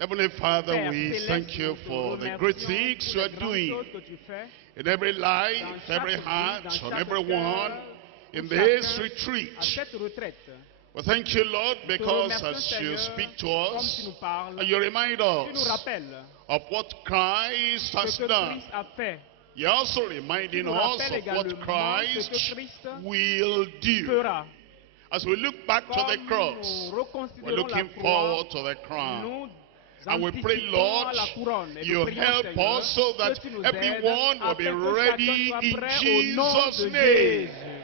Heavenly Father, Père we céleste, thank you nous te for the great remercions things pour you les are grandes doing choses que tu fais in every dans life, chaque every vie, heart, dans on chaque everyone cœur, in pour this chacun retreat. à cette retraite. We thank you, Lord, Nous te because remercions, as you Seigneur, speak to comme tu us, nous parles, and you remind tu nous us rappelles of what Christ has ce que done. Christ a fait. You're also Tu reminding nous us rappelles of what également ce Christ que Christ will do. fera. As we look back to the Comme cross, nous we're reconsidérons la looking croix, forward to the crown. nous And we pray, anticipons Lord, à la couronne. Et you nous prions, help Seigneur, us so that que tu nous everyone aides will be afin que ready chacun soit in prêt au nom Jesus' de name. Jésus.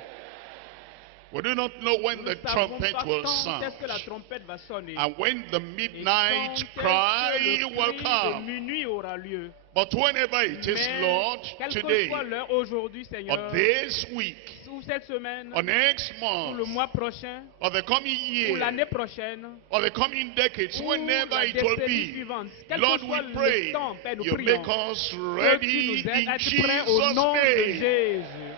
We do not know when Nous the ne savons trumpet pas will quand sound est-ce que la trompette va sonner. and when the Et midnight quand est-ce que cry le will cri de come. minuit aura lieu. But whenever it is, Mais, Lord, quelle que today, soit l'heure aujourd'hui, or Seigneur, this week, ou cette semaine, or next ou le month, mois prochain, or the coming ou year, l'année prochaine, or the coming decades, ou whenever la it will décennie be, suivante, quel Lord, que we soit pray le temps, Père, nous you prions make us que tu ready nous aides à in être prêts au Jesus' nom de name. Jésus.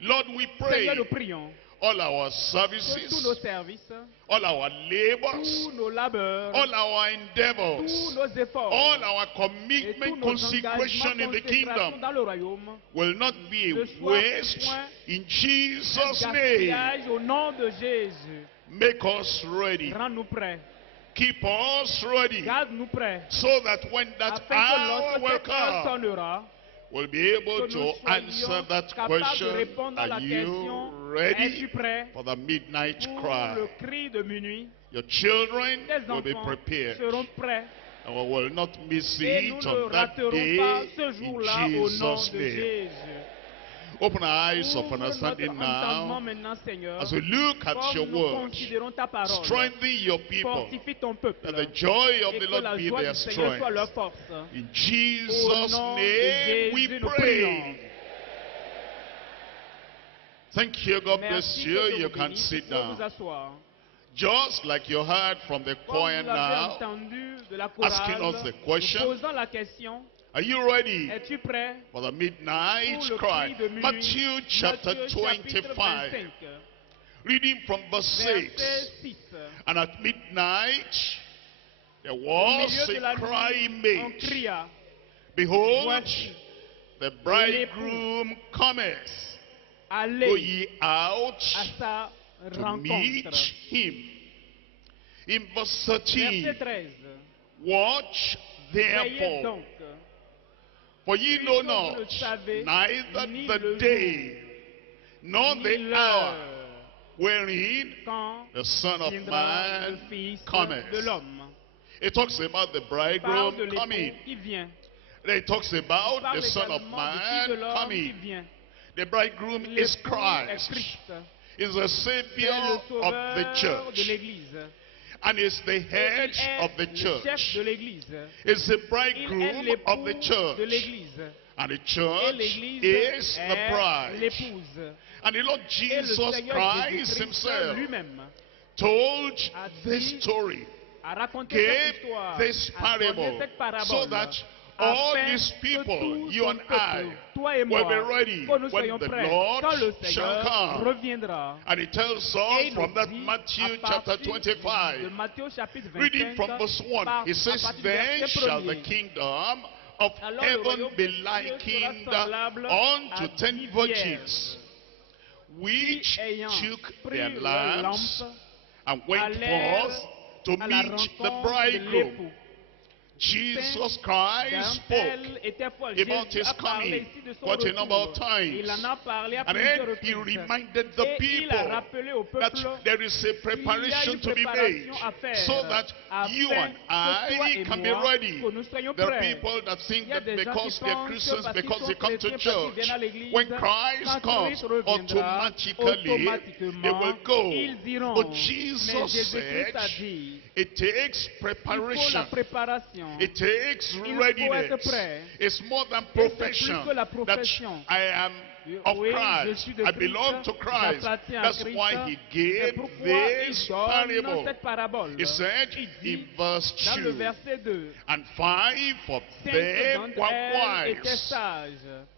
Lord, we Seigneur, pray nous prions all our que tous nos services, services, all our labors, tous nos labeurs, all our tous endeavors, nos efforts, all our et tous commitment, nos consecration engagements, in the consécrations kingdom dans le royaume, will not be ne a soient waste point in un Jesus' name. gaspillage au nom de Jésus. Make us ready. Rends-nous prêts, Keep us ready garde-nous prêts, so that when that afin que hour lorsque will cette heure come, sonnera, we'll be able que to nous answer soyons that capables de question. répondre à la Are question, you ready es-tu prêt for the midnight pour cry? le cri de minuit? Your children Tes will be enfants prepared. seront prêts And we will not miss et it nous ne on that raterons day pas ce in jour-là au nom Jesus' de name. Jésus. Open our eyes of Ouvre notre understanding entendement now maintenant, Seigneur, as we look at your comme nous word. considérons ta parole. Strengthen your people, Fortifie ton peuple that the joy of et the que Lord la be joie their du Seigneur soit leur strength. force. In Au Jesus' nom de name we Jésus, nous pray. prions. Thank you. God bless Merci, you. que Dieu You vous can bénisse. sit Vous pouvez vous down. asseoir. Just like you heard from the Comme choir vous l'avez now, entendu de la asking us chorale, the question, posant la question, are you ready es-tu prêt for the midnight pour le cry? cri de minuit? Matthew chapter Matthieu chapitre 25, 25, reading from verse verset 6. 6. And at midnight there Au was milieu de a la cry nuit, on made, cria, behold, voici, the bridegroom cometh, go allez ye out à sa to meet rencontre. him. In verse Verset 13, 13. watch Veillez therefore, donc, for ye know puisque vous ne not savez neither ni the le day nor ni the hour l'heure wherein quand the Son of viendra le Man Fils cometh. de l'homme. It talks about the Parle de bridegroom coming. l'époux qui vient. Then it talks about Parle the Son of également du Fils de Man l'homme qui coming. vient. The bridegroom is L'époux est Christ. Christ. Is the C'est Savior le of the sauveur de church. l'Église. And is the head Et il of the est le chef church. de l'Église. Is the Il est bridegroom of the l'époux de church. l'Église. And the Et church l'Église is the est bride. l'épouse. And the Lord Et le Jesus Seigneur Christ Jésus-Christ himself lui-même told a this dit, story, a raconté gave cette histoire, this a donné parable, cette parabole, so that all afin these que people, tout you son and peuple, I, toi et will moi, be ready que nous when soyons the prêts Lord quand le shall Seigneur come. reviendra. And it tells Et us il from nous that dit, Matthew à chapter partir 25, de Matthieu chapitre reading 25, from verse 1, à it says, partir du then verset shall the 1er. kingdom of Alors le heaven royaume be de Dieu likened sera semblable unto à 10 10 virgins, which qui, ayant took pris their leur lamps lampe, and went allèrent forth to à la meet the rencontre de bridegroom. l'époux. Jesus Christ spoke Tel était foi. about Jésus his a parlé coming ici de son quite a number of retour. Il en times. a parlé à And plusieurs then he reprises. reminded the Et il a people rappelé au that peuple there is a qu'il y a preparation une to be made préparation à faire so that you afin and que toi I et can be moi, ready. que nous soyons There are prêts. people that think Il y a that des gens because qui they're pensent Christians, parce qu'ils because sont they come to chrétiens, parce qu'ils church, viennent à l'église, when Christ quand comes, Christ reviendra, automatically they will go. ils iront. But Mais Jesus Jésus-Christ said, a dit, it takes il faut la preparation. préparation. It takes Il faut être readiness. prêt. It's more than Et c'est profession. plus que la That profession. I am of Oui, je Christ. suis de I Christ, belong to Christ. j'appartiens à That's Christ. why he C'est gave pourquoi this il donne parable. cette parabole. He said Il in dit verse dans le 2, verset 2, and 5 of 5 them d'entre were elles étaient wise, sages,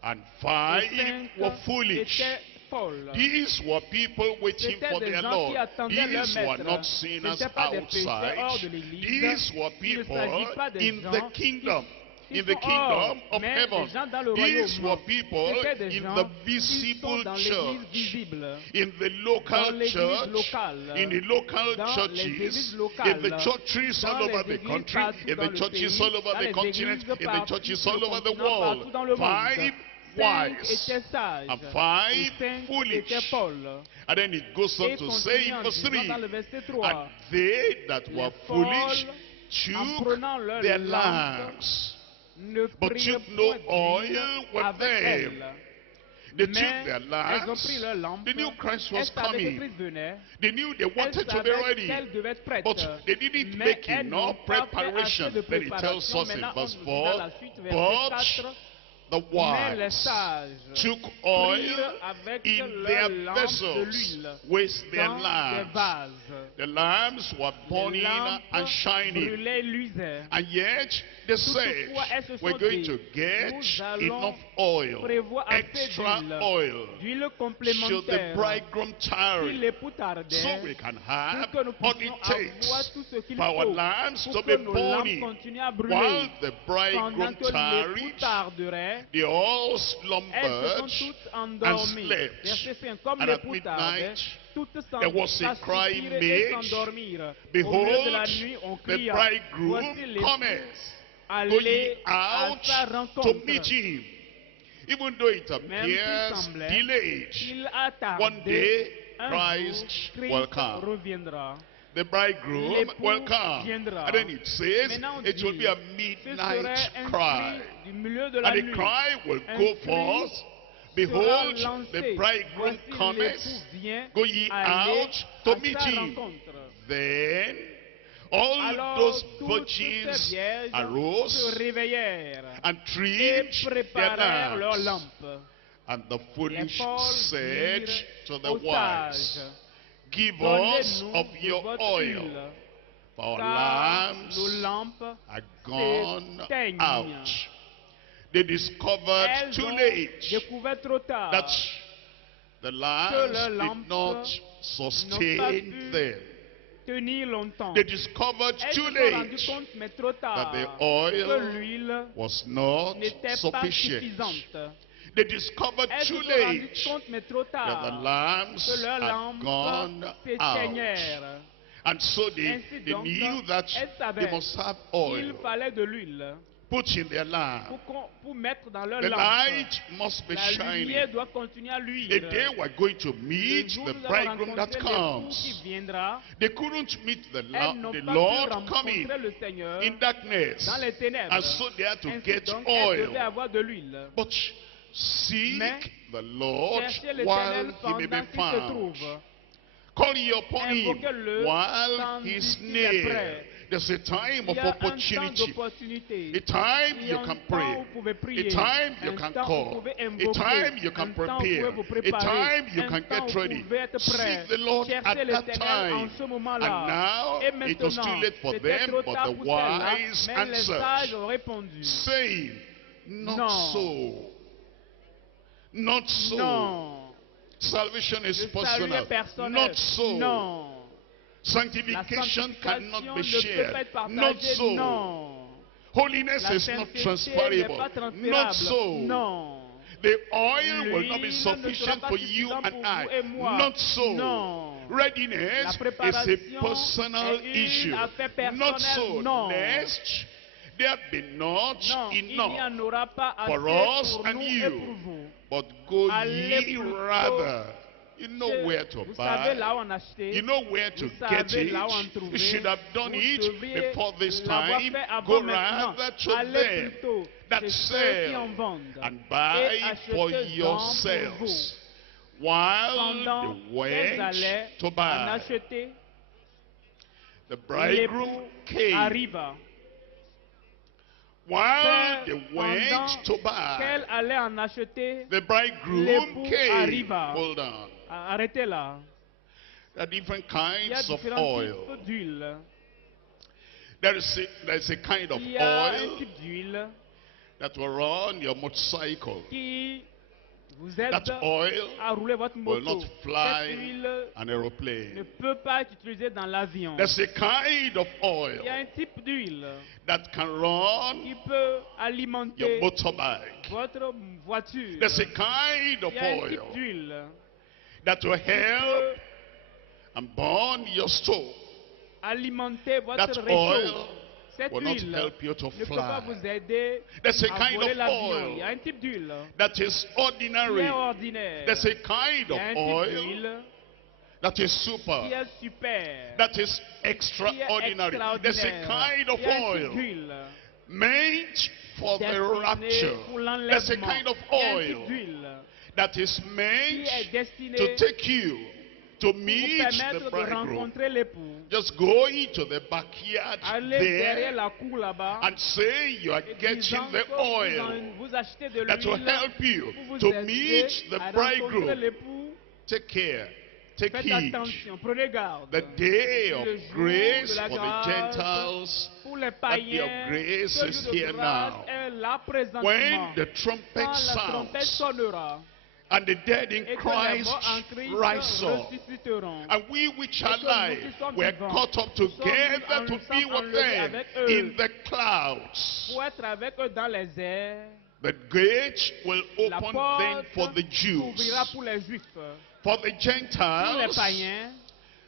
and et 5 5 were foolish. étaient folles. These were people waiting C'étaient for des their gens Lord. qui attendaient leur These were maître. not Ce sinners n'étaient pas des pécheurs hors outside. de l'église. These were Il ne people s'agit pas des in gens the kingdom. qui In the sont hors, kingdom of mais heaven. des gens dans le These were royaume. people C'étaient des in gens the qui sont visible dans l'église church. visible, In the dans local l'église church, locale, in the local dans les churches, églises in locales, the churches dans all over les the églises country, partout in dans the le churches pays, all over dans the les continent, églises in the partout churches sur all le over the continent, partout world. dans le monde. 5 Cinq wise étaient sages and et 5 cinq foolish. étaient folles. And then it goes on Et to say continue in en verse disant 3, dans le verset and 3, they that were les foolish folles, en took prenant leur their lampe, lamps, ne but prirent took no point d'huile oil with avec them. elles. They Mais took their elles ont lamps. pris leur lampe. They knew Christ Elles was savaient que coming. Christ venait. They knew they Elles wanted to be savaient ready. qu'elles devaient être prêtes. But they didn't Mais make elles n'ont enough pas fait preparation. assez de Then it tells préparation. us in Maintenant, on verse nous dit 4, dans la suite, verset but 4, the mais les wise sages took oil prirent avec in leur their lampe de vessels l'huile with their dans des lamps. vases. The lamps were Les burning lampes and shining. brûlaient, luisaient. And yet they said, Toutefois, elles se sont we're going dit, to get nous allons enough oil, prévoir assez extra d'huile, oil, d'huile should the complémentaire. bridegroom Si tarry, l'époux tardait, so we can have pour que nous what it puissions avoir takes tout ce qu'il for our faut lamps pour to que be nos lampes burning. continuent à brûler. While the Pendant bridegroom que l'époux tarried, tarderait, they all elles se slumbered sont toutes and endormies. slept. Verset 5. Comme And at l'époux tardait, midnight, toutes there was a cry s'assoutirent made, et s'endormirent. Au Behold, milieu de la nuit, on the cria, bridegroom voici l'époux, cometh. Go allez ye à out sa to rencontre. meet him. Even though it Même s'il appears semblait delayed, qu'il a one tardé, day un Christ jour, will Christ come. reviendra. The bridegroom L'époux will come. viendra. And then it says Maintenant, on it will dit, be a ce midnight serait un cry. cri du milieu de la And the nuit. cry will Un go cri forth. sera Behold, lancé. the bridegroom Voici cometh. l'époux vient, Go ye allez out to à meet sa him. rencontre. Then all Alors those toutes ces virgins vierges arose se réveillèrent and et trimmed their préparèrent leurs lamps. lampes. And the Les foolish folles said dirent to the aux wise, sages, give us donnez-nous of de your votre oil, huile, for our car nos lamps lampes are gone s'éteignent. out. They discovered Elles too ont late découvert trop tard that the lamps leurs did lampes not n'ont pas sustain pu them. tenir longtemps. They discovered Elles too se sont rendues late compte, mais trop that tard, the que oil l'huile was not n'était pas sufficient. suffisante. They discovered Elles se too sont rendues late compte, mais trop that the tard, lamps que leurs had lampes gone out. s'éteignèrent. And so they Ainsi knew donc, that elles they savaient must have qu'il oil fallait de l'huile put in their lamp. pour mettre dans leur The lampe. light must be La shining. lumière doit continuer à luire. If they were going to Le meet jour the où nous allons bridegroom that rencontrer l'époux qui comes, viendra, they couldn't meet the elles n'ont pas Lord pu coming rencontrer le Seigneur in darkness. dans les ténèbres. And so they had to Ainsi get donc, elles oil. devaient avoir de l'huile. But seek Mais the Lord cherchez while l'Éternel he may be pendant qu'il se found. trouve. Call ye upon him Invoquez-le while tandis he's qu'il est near. prêt. There's a time Il of y a un temps opportunity. d'opportunité. A time Il y a you un can temps pray. où vous pouvez A prier. time you Un can temps où call. vous pouvez A invoquer. time you can Un temps où vous prepare. pouvez vous A préparer. time you Un can temps get où ready. vous pouvez être prêt. Seek the Lord at Cherchez that l'Éternel en time. ce And moment-là. now Et it was too maintenant, late for c'était them, trop but tard the pour celle-là, wise mais les sages answered, ont répondu. saying, not Non. so. Not so. Non. Salvation is Le salut est personal. personnel. Not so. Non. La Sanctification cannot sanctification be ne peut shared. pas être Not partagée. so. Non. Holiness La is not sainteté n'est transferable. pas Not transférable. so. Non. The oil will not be L'huile ne sera sufficient pas for you suffisante and pour I. vous et moi. Not so. Non. La Readiness is préparation a personal est une issue. affaire Not personnelle. so. Non. Lest there be not Non, il n'y enough. en aura pas assez for us pour and nous you. et pour vous. But go Allez ye plutôt rather. You know where to Vous savez là où buy. en acheter. You know where to Vous get savez it. là où en trouver. You should have done Vous it devriez before this l'avoir time. fait avant Go maintenant. rather to Allez them plutôt that chez ceux qui en sell vendent and et buy achetez for donc pour yourselves vous. while Pendant they qu'elles went allaient to en buy. acheter, The bridegroom l'époux came arriva. while they Pendant went to buy. qu'elle allait en acheter, The bridegroom l'époux came. arriva. Hold on. arrêtez là. There are different Il y a kinds of différents oil. types d'huile. There's a kind of Il y a un oil type d'huile that will run your motorcycle. qui vous aide That oil à rouler votre will moto. not fly Cette huile an ne aeroplane. peut pas être utilisée dans l'avion. There's a kind of Il y a oil un type d'huile that can run qui peut your alimenter motorbike. votre voiture. There's a kind of Il y a un type oil d'huile that will qui help peut and burn your stove. alimenter votre That réchauffe. oil Cette will not huile help you to ne peut pas fly. vous aider There's a à kind voler of l'avion. Il y a oil un type d'huile that is qui est ordinary. ordinaire. There's a kind Il y of a un type oil d'huile that is qui super. est super. That is Qui est extraordinary. There's a extraordinaire. kind of Il y a un type oil d'huile meant for the destiné rapture. pour There's a l'enlèvement. kind of Il y a un type oil d'huile that is qui meant est destiné to take you to pour vous meet the permettre de bridegroom. rencontrer l'époux. Just going to the backyard Allez derrière there la cour là-bas and say you are et getting disant the que oil vous achetez de that will l'huile help you pour vous to aider meet the à rencontrer bridegroom. l'époux. Take care. Take Faites heed. attention, prenez garde. The day of Le jour grace de la for the grâce Gentiles, pour les that day païens, of grace ce is jour de here grâce now. est là présentement. When the trumpet Quand la trompette sounds sonnera and the dead in et que les Christ morts en Christ rise up, ressusciteront. and we which are Et que nous alive qui sommes were vivants, caught up nous sommes together to be with enlevés them avec eux in the clouds. pour être avec eux dans les airs. The gate will La open then porte for the Jews. s'ouvrira pour les Juifs, For the pour les Gentiles, païens,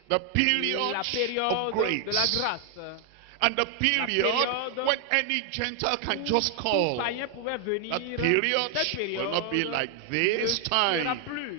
the period la of période de la grace. grâce. And the period période when any Gentile can just Tout call. païen pouvait venir. That period Cette période will not be like this ne sera time. plus.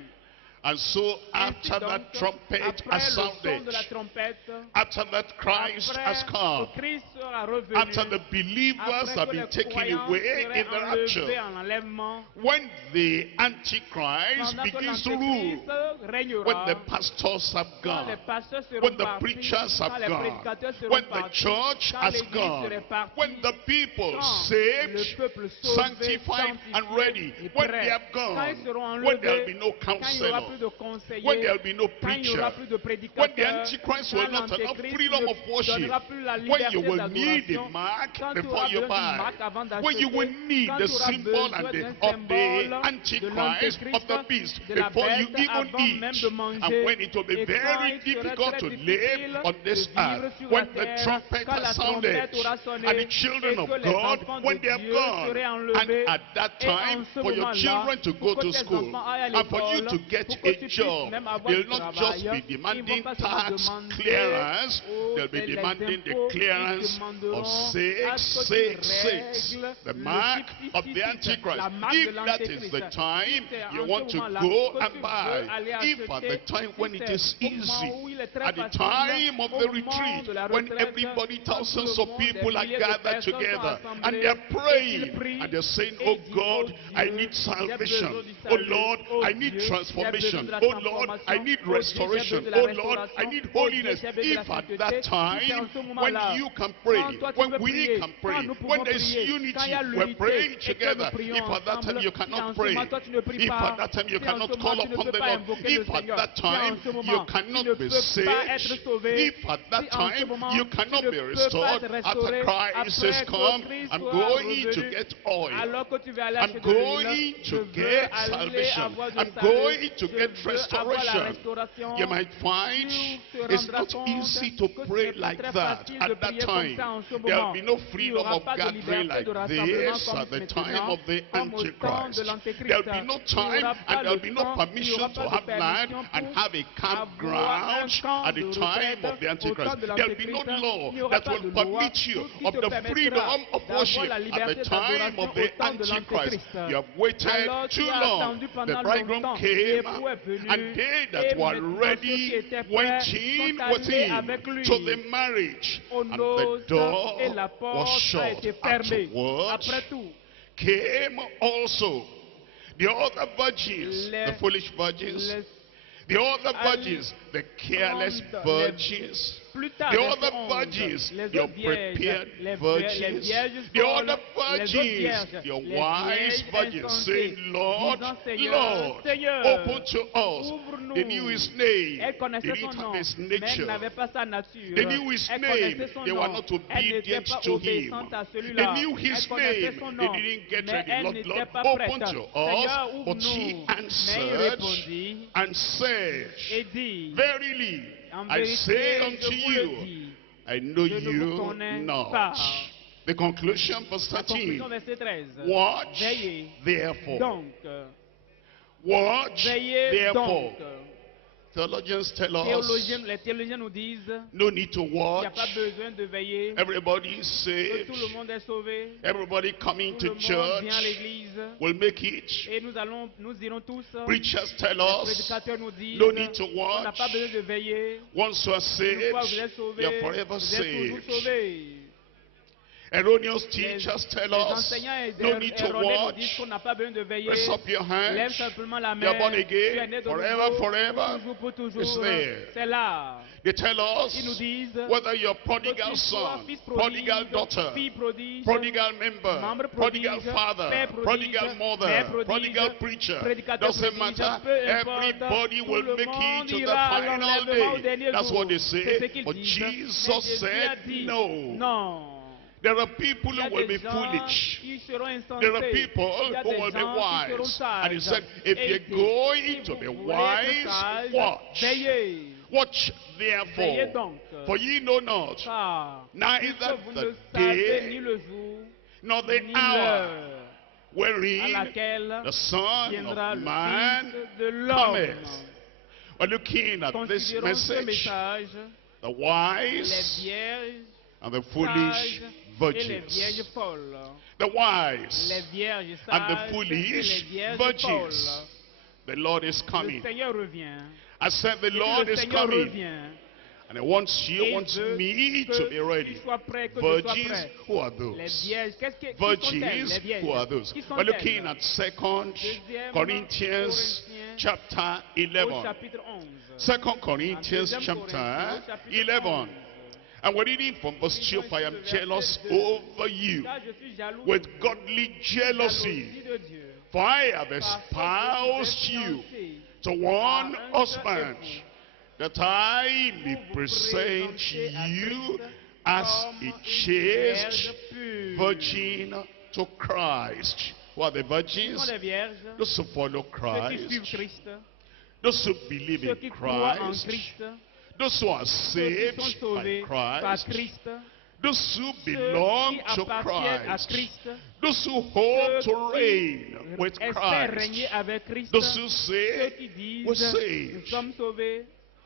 And so Ainsi after donc, that trumpet après has le son sounded, de la trompette, after that Christ après has come, que Christ sera revenu, after the believers après have que been les taken croyants away seraient in the enlevés rapture, en enlèvement, when the Antichrist pendant que begins to rule, l'Antéchrist régnera, when the pastors have quand les gone, pasteurs seront when the partis, preachers quand have les gone, prédicateurs seront when the partis, church quand has l'église gone, serait partie, when the people quand saved, le peuple sauvé, sanctified and sanctifié ready, et when prêt, they have quand gone, ils seront when there will enlevés, be no quand il n'y aura plus counselor, de conseillers, when there will be no quand il n'y aura preacher, plus de when the prédicateurs, Antichrist quand will not have l'Antéchrist freedom of ne worship, donnera plus la when liberté you will need a d'adoration, mark quand tu before auras you besoin d'une buy, marque avant when you will d'acheter, need quand the tu auras symbol besoin and d'un of the symbole Antichrist de l'Antéchrist, of the beast de la before you bête, even avant même de eat, manger, and when it will be et quand very il serait difficult très to difficile live on this de vivre earth, sur when la the terre, trumpet quand la has sounded, trompette aura sonné, and the children et of que les God, enfants when de they have Dieu gone, seraient and enlevés, at that et en time ce for your moment-là, children to pour go que to tes school, enfants aillent à and for you l'école, to get pour que a tu puisses job, même avoir they'll du not travail, just be ils vont demanding pas seulement tax demander clearance, they'll be les demanding the impôts, clearance ils demanderont of à ce que tu 666, règles the le mark of the 666, Antichrist. la marque If de that is l'Antéchrist. the time Si c'est you en want ce to moment-là go que and tu veux buy, aller if at acheter, the time si when it c'est is au moment easy, où il est très at the facile, time of au the moment retreat, de la when retraite, everybody, quand tout thousands le of monde, people des are milliers de gathered personnes sont together assemblées, and they're et qu'ils praying prient, and they're saying, et oh ils disent, God, oh I Dieu, need j'ai besoin salvation. du Oh salut. Lord, Oh I need Dieu, j'ai transformation. besoin de la Oh Lord, I transformation. need Oh Dieu, j'ai restoration. besoin de la Oh Lord, I restauration. need Oh Dieu, holiness. j'ai besoin de la If at sainteté. that Si c'est en time, ce when moment-là, you can pray, quand toi tu when peux we prier, can quand pray, nous pouvons when there's prier, unity, quand il y a we're l'unité, praying et que nous together. prions If at that time ensemble, you si en cannot ce pray, moment toi tu ne pries if pas, at that time you si en ce cannot moment call tu ne upon peux the pas Lord, invoquer le if at Seigneur, that si en time ce you moment tu ne cannot be peux pas être saved, sauvé, if at si that en ce time moment you tu cannot ne be peux pas restored, être after restauré, Christ has après come, que Christ I'm soit going to revenu, get oil. alors que tu vas aller I'm acheter de l'huile, going je to veux get aller salvation. avoir du I'm salut, going to je get veux avoir la restoration. restauration. You might find Tu te it's rendras not compte easy to que pray c'est like très that facile de at that prier comme ça time. en ce There'll moment. be no Il n'y freedom aura of pas de gathering liberté like de rassemblement this comme at the time maintenant, of the comme au temps de Antichrist. l'Antéchrist. There'll be no Il n'y time aura pas and there'll le be no temps, il n'y permission aura to pas de have land permission and pour have a avoir un campground camp at the de time retraite of the au Antichrist. temps de There'll be no l'Antéchrist. law Il n'y aura that pas de will loi permit you qui of te the permettra freedom of d'avoir worship la at the liberté time d'adoration of au the temps de Antichrist. l'Antéchrist. You have waited Alors too tu as long. attendu The pendant bridegroom longtemps. came, L'époux est venu and they that et were maintenant ceux qui ready étaient prêts went in sont with allés him avec lui to the marriage, aux and the noces door et la was porte a shut. été fermée. Afterwards Après tout, came also the other virgins, the les, foolish virgins, les the other virgins, the careless les- virgins, Plus tard, the verset other 11, virgins, les your autres vierges, prepared les virgins, vierges the folles, other les autres virgins, vierges, your les wise vierges virgins, insensées, saying, Lord, disant, Seigneur, Lord, Seigneur, open to us. ouvre-nous. They knew his name. Elle They connaissait son didn't nom, have his mais elle nature. n'avait pas sa nature. They knew his Elle name. connaissait son They were nom. not Elle n'était obedient pas to him. obéissante à They celui-là. knew his Elle connaissait name. son They nom, didn't get mais ready. elle Lord, n'était Lord, pas open prête. to Seigneur, us. But he ouvre-nous. Mais il answered répondit and said, et dit, Verily, en I say vérité, unto je vous le you, dis, I know je ne vous you connais not. pas. The conclusion, verse La 13. conclusion, verset 13. Watch, Veillez therefore. donc. Watch, Veillez therefore. donc. Theologians tell us, Les théologiens nous disent no need to qu'il n'y a watch. pas besoin de veiller. Everybody is Que saved. tout le monde est sauvé. Everybody coming Tout to le monde vient à church l'église. will make it. Et nous irons tous. Preachers tell Les us, prédicateurs nous disent no need to on n'a watch. pas besoin de veiller. Once you are Une saved, fois que vous êtes sauvés, you're forever vous êtes toujours saved. sauvés. Erroneous teachers tell Les us, enseignants no need to erronés nous disent watch. qu'on n'a pas besoin de veiller. Raise up your Lève hands. simplement la main. You're born Tu es again, né de forever, nouveau, forever. pour toujours. It's there. C'est là. They tell Ils nous us, disent whether you're que prodigal tu sois son, fils prodigal prodige, daughter, fille prodige, prodigal member, membre prodigal prodige, father, père prodige, prodigal mère mother, prodige, prodigal preacher, prédicateur doesn't prodige, matter. peu importe, Everybody tout will le make monde it to the ira à final l'enlèvement au day. dernier That's jour. what they C'est ce say. qu'ils But disent. Mais Jesus Jésus a said dit, no. non. There are people Il y a who will des be gens foolish. qui seront insensés. There are people Il y a who des will be gens qui seront wise. sages. And he said, if Et you're il dit, going si to vous be voulez être wise, sage, watch. veillez. Watch Veillez therefore. donc. For ye know not, Car neither vous the ne savez ni day le jour, nor the ni hour l'heure à wherein laquelle the Son viendra of le Man Fils de l'homme. cometh. We're looking at this Considérons ce message, message, the les wise vierges and the foolish sages et les virgins. vierges folles. The Les wise vierges and the sages et les foolish vierges virgins. folles. The Lord is Le coming. Seigneur revient. I said the Et Lord le is Seigneur coming. revient. And he wants you, Et wants veut me que to be ready. tu sois prêt, que je sois Virgins, prêt. who are Les those? vierges, qui sont-elles, Virgins, les vierges? who are those? Qui We're looking sont-elles? at 2 Deuxième Corinthians Corinthiens, chapter Au 11. chapitre 11. 2 Corinthians Deuxième chapter Corinthiens, chapitre 11. 11. And we're reading from verse 2. For I am jealous over you Car je suis jaloux with godly jealousy. jalousie de Dieu. For I have Parce que vous espoused êtes you fiancés to one à un husband, seul époux, that I may pour vous present présenter à you Christ as comme a une chaste vierge pure. virgin to Christ. Who are the Qui virgins? sont les vierges? Those who follow Ceux qui suivent Christ. Christ. Those who believe Ceux in qui croient en Christ. Christ. Those who are Ceux qui saved sont by sauvés par Christ. Christ. Those who Ceux belong qui to appartiennent à Christ. Christ. Those who hope Ceux to reign with espèrent Christ. régner avec Christ. Those who Ceux say, qui disent, we're saved, nous sommes sauvés,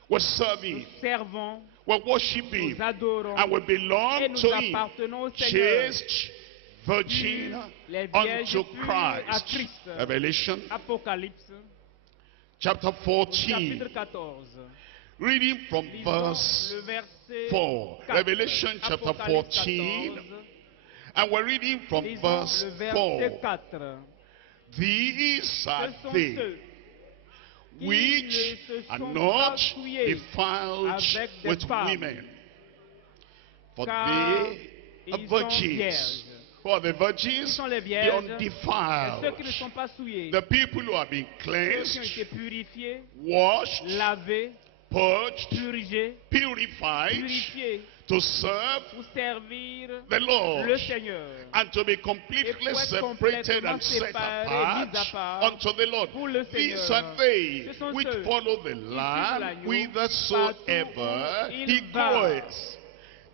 we're nous serving, servons, we're worshiping, nous adorons and we et belong nous to Him. appartenons au Seigneur. Chaste virgin Les vierges unto pures à Christ. Christ. Revelation Apocalypse, chapter chapitre 14. 14. Reading from Lisons verse le verset 4. 4. Revelation chapter Apocalypse 14. 14. And we're reading from Lisons verse le verset 4. 4. These are Ce sont they ceux qui which ne se are sont not pas souillés defiled avec des with femmes, women. For car they are ils sont virgins. vierges. Who are the Qui virgins? sont les The vierges? Et ceux undefiled. qui ne sont pas souillés. The people who have been Ceux qui ont cleansed, été purifiés, washed, lavés, purged, purgés, purified purifiés to serve pour servir the Lord le Seigneur. and to be Et completely pour être separated complètement and set séparés, apart mis à part unto the Lord. pour le These Seigneur. are they Ce sont which ceux follow the suivent Lamb l'agneau whithersoever partout où il he va. goeth.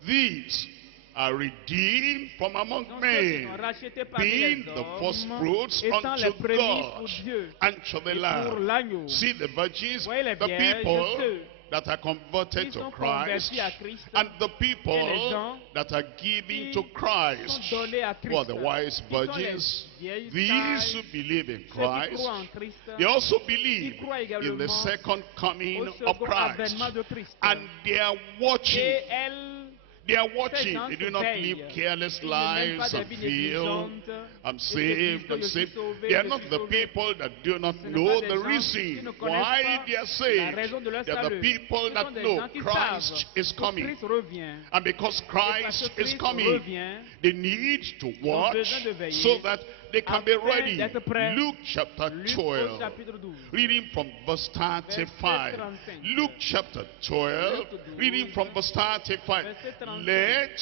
These are redeemed from among Donc, ceux qui sont men, rachetés parmi being les the first hommes, fruits étant les unto prémices pour God Dieu and to the et pour Lamb. l'agneau. See the virgins, Voyez les the vierges, people ceux that are converted qui to sont Christ, convertis à Christ, and the et les people gens that are giving qui to Christ. sont donnés à Who are Christ. the wise Qui sont les virgins? vieilles These sages, who believe in ceux qui Christ. croient en Christ, They also qui believe croient in the également second coming au of second Christ. avènement de Christ. And they are watching. Et elles They are Ces watching. gens They do not veillent. live careless Ils ne mènent pas lives des and vies feel, négligeantes. I'm Et se disent saved, que I'm je suis saved. sauvé, They are je not suis the sauvé. people that do not Ce n'est know pas des the gens qui ne reason connaissent why pas they are la saved. raison de leur They are the salut. people Ce that sont des know gens qui Christ savent is que coming. Christ revient. And because Et parce Christ que is Christ coming, revient, they need to watch besoin de veiller so that they can be afin ready. d'être prêts. Luke chapter Luc 12. au chapitre 12. Reading from verse 35. 35. Luke chapter 12, Luc 12, reading from verse 35. verset 35. Let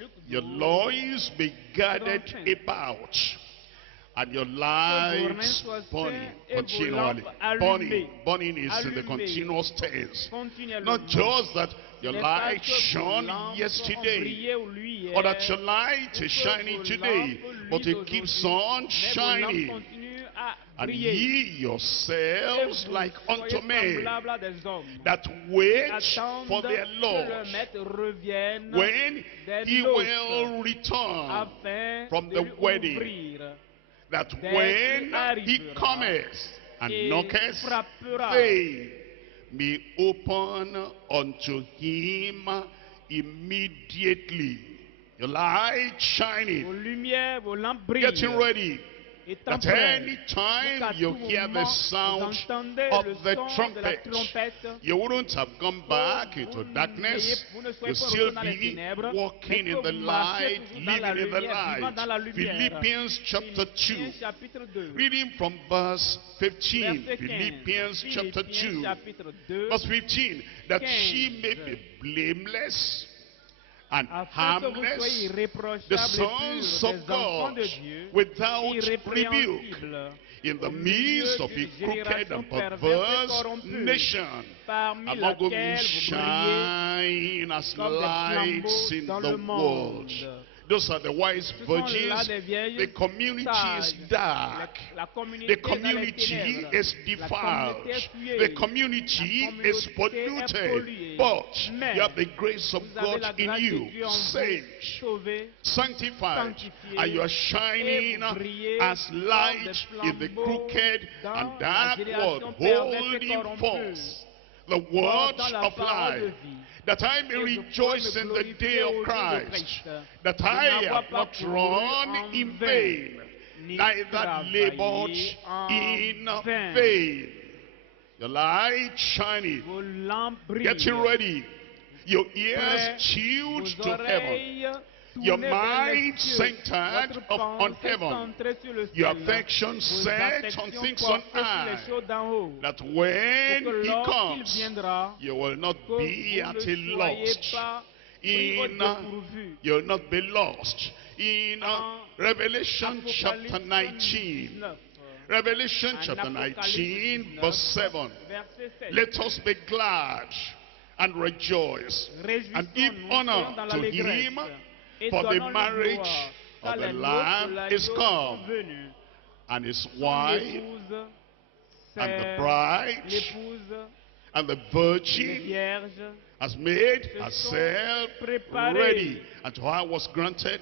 Luc your 12, loins be gathered 35. about, and your vos lights soient burning saints et vos continually. lampes allumées. Burning. Burning is in the Allumées. continuous tense. Continuellement. Not just that your N'est light pas que vos shone lampes ont yesterday, brillé ou lui or that hier, your light ou is que shining vos today, lampes but luisent it keeps aujourd'hui, on mais vos lampes shining. continuent à And briller. ye Et yourselves vous like unto soyez men semblables à des hommes that wait attendent for their que Lord, le maître revienne when des he noces, will return, afin from de the lui wedding, ouvrir, that dès when qu'il he arrivera cometh and et knocketh, frappera. they may open unto him immediately. Your light Vos shining, lumières, vos lampes getting brillent. ready, Étant that prêts, any time qu'à you tout hear the moment, sound vous entendez of le the son de la trumpet, trompette, you wouldn't have gone back into vous darkness. vous ne You soyez pas still retournés dans les be ténèbres, walking mais in que the vous marchiez light, toujours dans la living in the lumière, vivant dans la light. lumière. Philippians chapter 2, Philippiens chapitre 2, reading from verse 15. verset 15. Philippians chapter Philippiens 2, chapitre 2, verse 15. That 15. she may be blameless and afin que vous soyez harmless, the irréprochables et sons purs, of des enfants God, de Dieu, without rebuke, irrépréhensibles, in the au milieu midst of a d'une crooked génération and perverse et perverse corrompue, nation, parmi among whom laquelle you vous brillez shine as comme des lights in flambeaux dans the le world. monde. Those are the wise Ce sont là virgins. des vieilles The community sages. is dark. La communauté The est dans les community ténèbres. is La defiled. communauté est souillée. The community La is communauté est polluted. polluée. But Mais you have the grace of vous avez God la in grâce de you, Dieu en vous, saved, sauvé, sanctified, sanctifié, and you are et shining vous brillez as comme light des in the flambeaux crooked dans and la dark génération world, perverse et holding corrompue, forth the word portant la of parole de life, vie. that I may Et je rejoice pourrais in me the glorifier day au of jour de Christ, Christ. that Je I n'avoir have pas not couru run en in vain, vain, ni neither travaillé labored en in vain. vain. Your light shining, Vos lampes brillent. getting ready, your ears Prêts, tuned vos to heaven, oreilles your tournées vers les mind cieux, centered votre on pensée heaven, centrée sur le your ciel, affection vos set on affections things on portées sur les high, choses d'en haut, that pour when que he lorsqu'il comes, viendra, you will not que be vous at ne a soyez lost. pas pris au In dépourvu. you'll not be lost. In En Revelation chapter Apocalypse 19, 19, Revelation en chapter Apocalypse 19, 19, verse 7. verset 7. Let us be glad and rejoice and give Réjouissons-nous, honor soyons dans to l'allégresse, him, et for the donnons-lui marriage gloire, of car the les noces de Lamb l'agneau is sont come, venues. and his Son wife épouse, and the c'est bride l'épouse, and the les virgin vierges, has made se herself sont préparées. ready, and to her was granted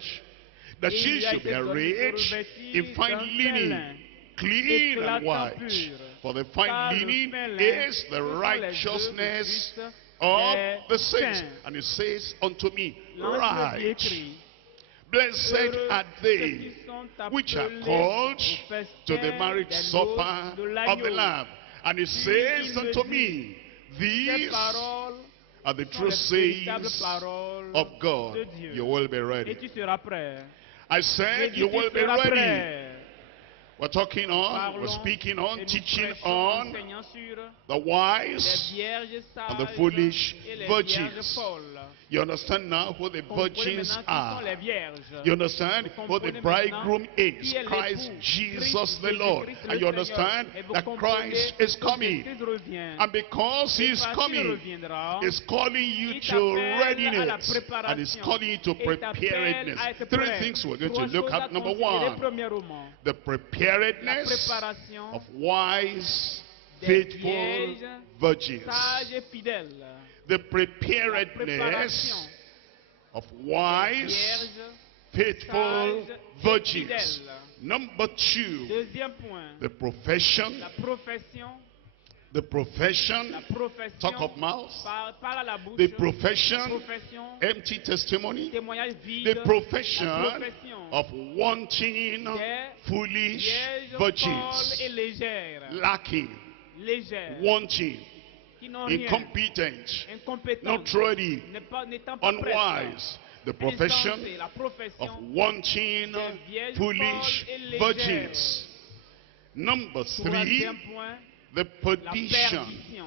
that Et she il lui a should be été donné de arrayed revêtir in fine d'un linen, lin clean and éclatant white. pur. For the Car fine le linen fin lin, is the ce sont les righteousness œuvres justes of des the saints. saints. And it says unto me, L'ange lui right, écrit, blessed heureux are ceux they qui sont which are appelés called au festin to the marriage des supper noces de of the l'agneau. Lamb. And it Puis says il me unto dit, me, Ces these paroles are the sont true les véritables sayings paroles of God. de Dieu. You will be Et ready. tu seras prêt. I J'ai said dit, you tu will be seras ready. prêt. We're talking on, we're Parlons speaking on, et nous teaching prêchons, on enseignant sur the les wise vierges and the sages foolish et les virgins. vierges folles. You understand now who the Comprenez virgins maintenant qui sont are. les vierges. You understand Vous who the comprenez bridegroom maintenant is, qui est Christ l'époux, Jesus Christ the Lord. Jésus-Christ And le you Seigneur. understand Et vous that comprenez Christ que is coming. Jésus revient. And because he Et is parce qu'il coming, reviendra, is calling you il to t'appelle à la readiness. préparation. And is calling you to Et t'appelle preparedness. à être Three prêt. things we're going to Trois look choses à at. Number considérer. one, Premièrement, the la preparedness préparation of wise, des faithful vierges virgins. sages et fidèles. The La preparedness préparation of des wise, vierges faithful sages et virgins. fidèles. Number two, Deuxième point, the profession la profession the profession, la profession, talk of mouth, parle à la bouche, the profession, profession, empty testimony, témoignage vide, the profession la profession of wanting des foolish vierges virgins, folles et légères, lacking, légères, wanting, qui n'ont rien, incompetent, incompétentes, not ready, n'étant pas prêtes, unwise. The profession insensées, la profession of wanting des vierges foolish folles et légères. virgins. Number 3, Troisième point, the la perdition. perdition.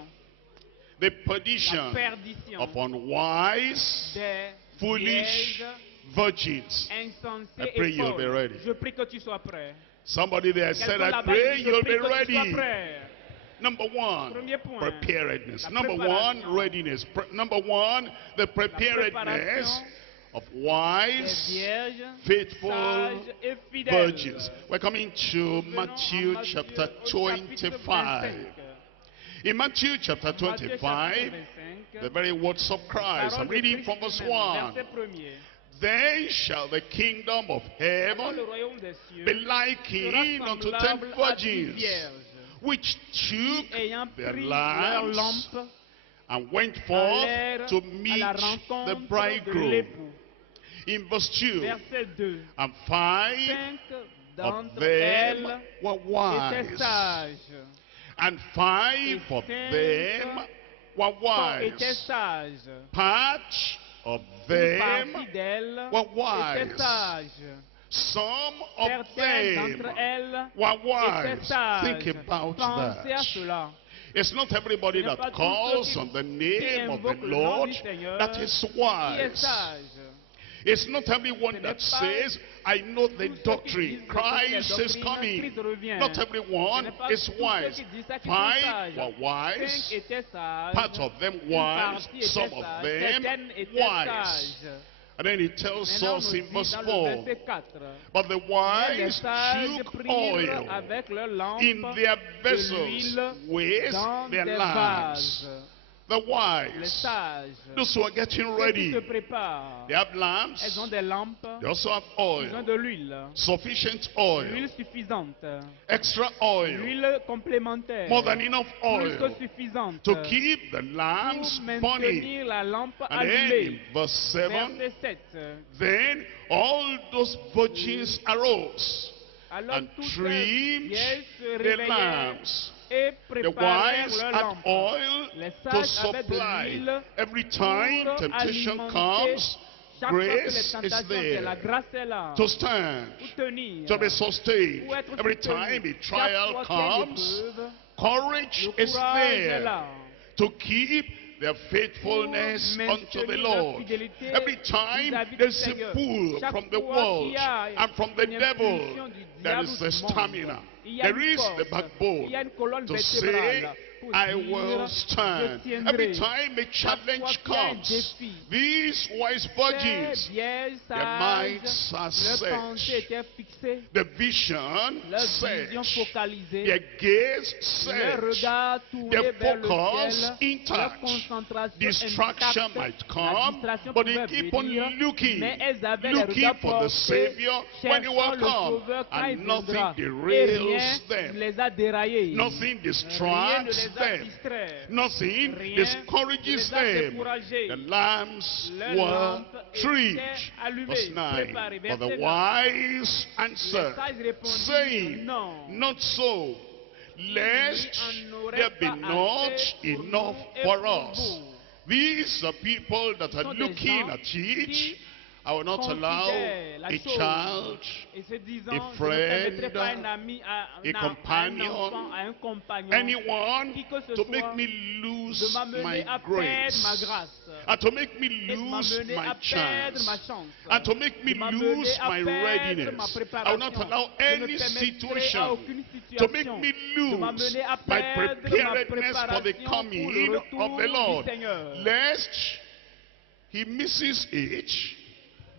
The La perdition perdition of unwise, des foolish vierges virgins. insensées I pray et you'll be folles. ready. Je prie que tu sois prêt. Somebody there said, Quelqu'un I là-bas pray dit, je you'll prie be que tu sois ready. prêt. Number 1, Premier point, preparedness. la Number 1, préparation. readiness. Number 1, the preparedness préparation of Des wise, vierges, faithful sages et fidèles. virgins. We're coming to Venons Matthew en chapter Matthieu, au chapitre 25. 25. In Matthew chapter Matthieu 25, chapitre 25, the very words of Christ. I'm parole de reading Christ from verse lui-même, 1. verset 1er. Then shall the kingdom of Alors heaven le royaume des cieux be sera likened unto 10 semblable à 10 virgins, vierges which took ayant their pris leurs lamps lampes and went forth allèrent to à meet la the rencontre de bridegroom. l'époux. In verse 2, Verset 2. and 5 5 of d'entre them elles were étaient wise, sages. and 5 Et of 5 them were étaient wise. sages. Part of Une them partie d'elles were étaient wise. sages. Some of Certaines them d'entre elles were étaient wise. sages. Think about Pensez à that. cela. It's not everybody Ce n'est pas that tous calls ceux on the qui name of the invoquent le nom Lord du Seigneur that is qui est wise. sage. It's not everyone Ce n'est that pas says, I know the tous ceux qui doctrine. disent que c'est la Christ is doctrine, coming. Christ revient. Not Ce everyone n'est pas is tous ceux wise. qui disent ça qui sont 5 sages. were 5 wise, étaient sages. part of them Une wise, partie était some of sage. them Certaines étaient wise. sages. And then it tells Maintenant, on us nous in dit verse dans 4, le verset 4. but the Mais les wise sages took prirent oil avec leurs lampes in their de vessels l'huile with dans their des lamps. vases. The Les wise, sages, those who are getting ceux qui ready, se préparent, they have lamps, elles ont des lampes, they also have ils ont oil, de l'huile, sufficient oil, l'huile suffisante, extra oil, l'huile complémentaire, more than enough plus oil que suffisante to keep the lamps pour burning. maintenir la lampe And then in allumée. verse 7, Verset 7. then all those virgins arose Alors and toutes les trimmed vierges se the réveillèrent lamps. et The préparèrent wise leurs had lampes. oil Les to sages avaient de supply. l'huile Every time pour temptation alimenter. comes, Chaque fois que les grace is tentations viennent, la there grâce est là to stand, pour tenir, to be sustained. pour être Every soutenu. time a Chaque trial fois qu'il y a une comes, épreuve, courage le is courage est there là. to keep their faithfulness Pour unto the maintenir leur Lord. fidélité Every time vis-à-vis du there's a Seigneur. pull Chaque from the fois world qu'il y a and from the une devil, impulsion du there diable is ou the du monde, stamina. il y a There une is force, the backbone il y a une colonne to say, vertébrale pour I dire, will stand. je Every tiendrai. time a challenge Chaque fois qu'il y a un comes, défi, these wise ces virgins, vieilles their sages, minds are leurs pensées set, étaient fixées, the vision leur set, vision focalisée, their gaze leur set, regard tourné their vers le focus ciel, leur intact. concentration Distraction intacte. might La come, distraction but they pouvait keep on venir, looking, mais elles avaient les looking regards for the portés, Savior when he will cherchant le come, Sauveur quand il and nothing viendra. Et derails rien them. ne les a déraillés. Nothing Rien ne distracts les a them. distraits. Nothing Rien discourages ne les a them. découragés. The lamps Leurs were lampes trimmed. étaient allumées, Verse 9. préparées. But the Verset 9. wise Les answered, sages répondirent, saying, non. not so, lest Il n'y en aurait there be pas not assez pour enough nous et for pour us. vous. These are people that Ce are sont des looking gens at it. qui I will not allow considèrent la a chose child, et se disant, a je ne permettrai friend, pas à un ami, à a companion, enfant, à un compagnon, anyone qui que ce to soit, make me de lose m'amener my à perdre ma grace, grâce, and to make me et de lose m'amener my à perdre ma chance, chance, and to make me de m'amener lose à my perdre ma readiness. I will préparation. not allow Je ne any permettrai à situation aucune to make situation me de lose m'amener à my perdre ma preparedness for the préparation pour coming le of retour the Lord, du Seigneur. lest he misses it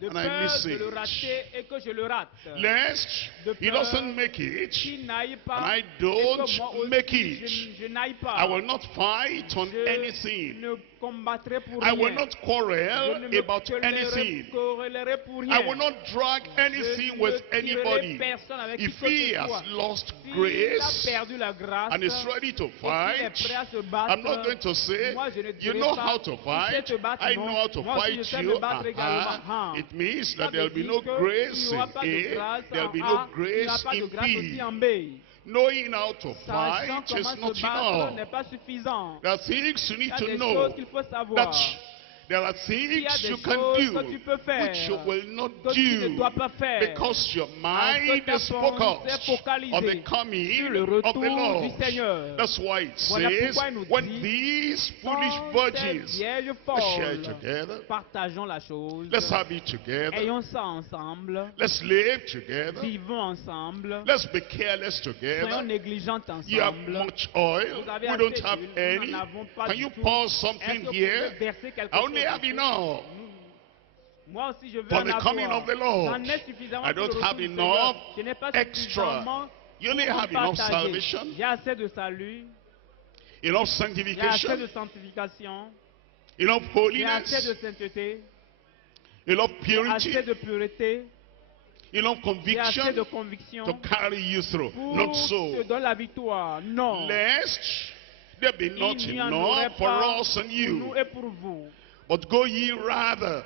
de and I peur miss de le it. rater et que je le rate. Lest De he peur doesn't make it, qu'il n'aille pas and I et que don't moi aussi make it. je n'aille pas. I will not fight on Je anything. ne combattrai pour I rien. will not Je quarrel ne me about anything. querellerai pour rien. I will not drag anything Je with ne tirerai anybody. personne avec If qui que he ce has soit. lost S'il a grace perdu la grâce and is ready to et qu'il est fight, prêt à se battre, I'm not going to say, moi je ne you dirai know pas, how to tu sais fight, te battre, I non. know how to Moi aussi, fight je sais you. me battre également. Aha. It means Ça that there will veut be no dire que grace il n'y aura in pas de A, grâce there will en be A, no il n'y aura grace pas de in grâce aussi B. en B. Knowing how to Sachant fight is comment not se battre n'est enough. pas suffisant. There are things you Il y need a to des know choses qu'il faut savoir. that there are Il y a things des you can choses do que tu peux faire, which you will not que tu ne do dois pas faire, because your parce que mind ta is pensée est focused focalisée on the coming sur le of the retour Lord. du Seigneur. That's why it Voilà says, pourquoi il nous when dit, these foolish Quand ces virgins, vieilles let's share it folles, together, partageons la chose, let's have it together, ayons ça ensemble, let's live together, vivons ensemble, let's be careless soyons together. négligentes You have ensemble. much oil, Vous avez we assez don't have d'huile, nous any. n'en avons pas Can du you tout. pour Est-ce something que vous here? pouvez verser quelque I only chose have ici? enough Moi aussi, je veux for en the coming avoir. of the Lord. J'en ai suffisamment I pour le don't retour have du enough Seigneur. Je n'ai pas extra. suffisamment You only pour have enough partager. salvation, J'ai assez de salut, enough j'ai assez sanctification, de sanctification, enough j'ai assez de holiness, sainteté, enough j'ai purity, assez de pureté, enough j'ai assez de conviction conviction to carry you through. pour Not te so. donner la victoire. Non. Lest there be not Il n'y en aurait enough for pas us and pour you. nous et pour vous. But go ye rather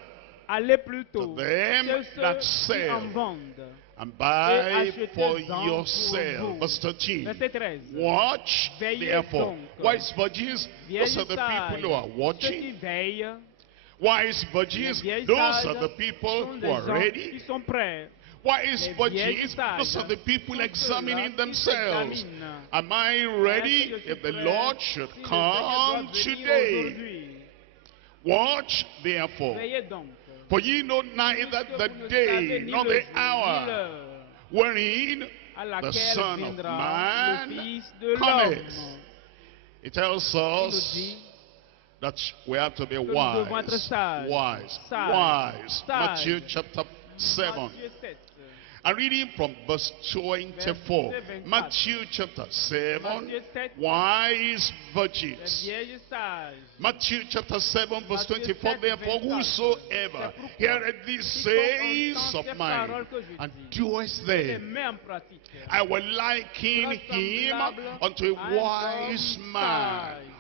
Allez plutôt to them chez that ceux qui sell en vendent. and Et buy achetez-en for pour yourself. vous. Verse 13. Verset 13. Watch Veillez therefore. donc. Wise virgins, those are the people who are Ceux qui watching. veillent, Wise les virgins, vieilles those sages are the people sont who des are gens ready. qui sont prêts. Wise Les vieilles virgins, sages those are the people sont examining ceux-là qui themselves. s'examinent. Am I ready Est-ce que je suis if the prêt? Lord should Si le Seigneur come doit venir today? aujourd'hui, Watch therefore. veillez donc. For ye know neither Puisque the vous ne day savez ni nor le the jour, ni hour l'heure wherein à the laquelle Son of viendra Man le Fils de cometh. l'homme. It tells Il nous us dit that we have to be nous devons être wise. sages. Wise. Sages. Wise. Sages. Matthew chapter 7. Matthieu 7. I'm reading from verse 24. Verset 24. Matthew chapter 7. Matthieu 7. Wise Les virgins. vieilles sages. Matthew chapter 7 verse Matthieu 24. 7, Therefore 24. whosoever C'est pourquoi, heareth these si sayings on entend of ces mine paroles que je and dis, doeth les them, met en pratique, I will liken him semblable unto a à un wise homme man, sage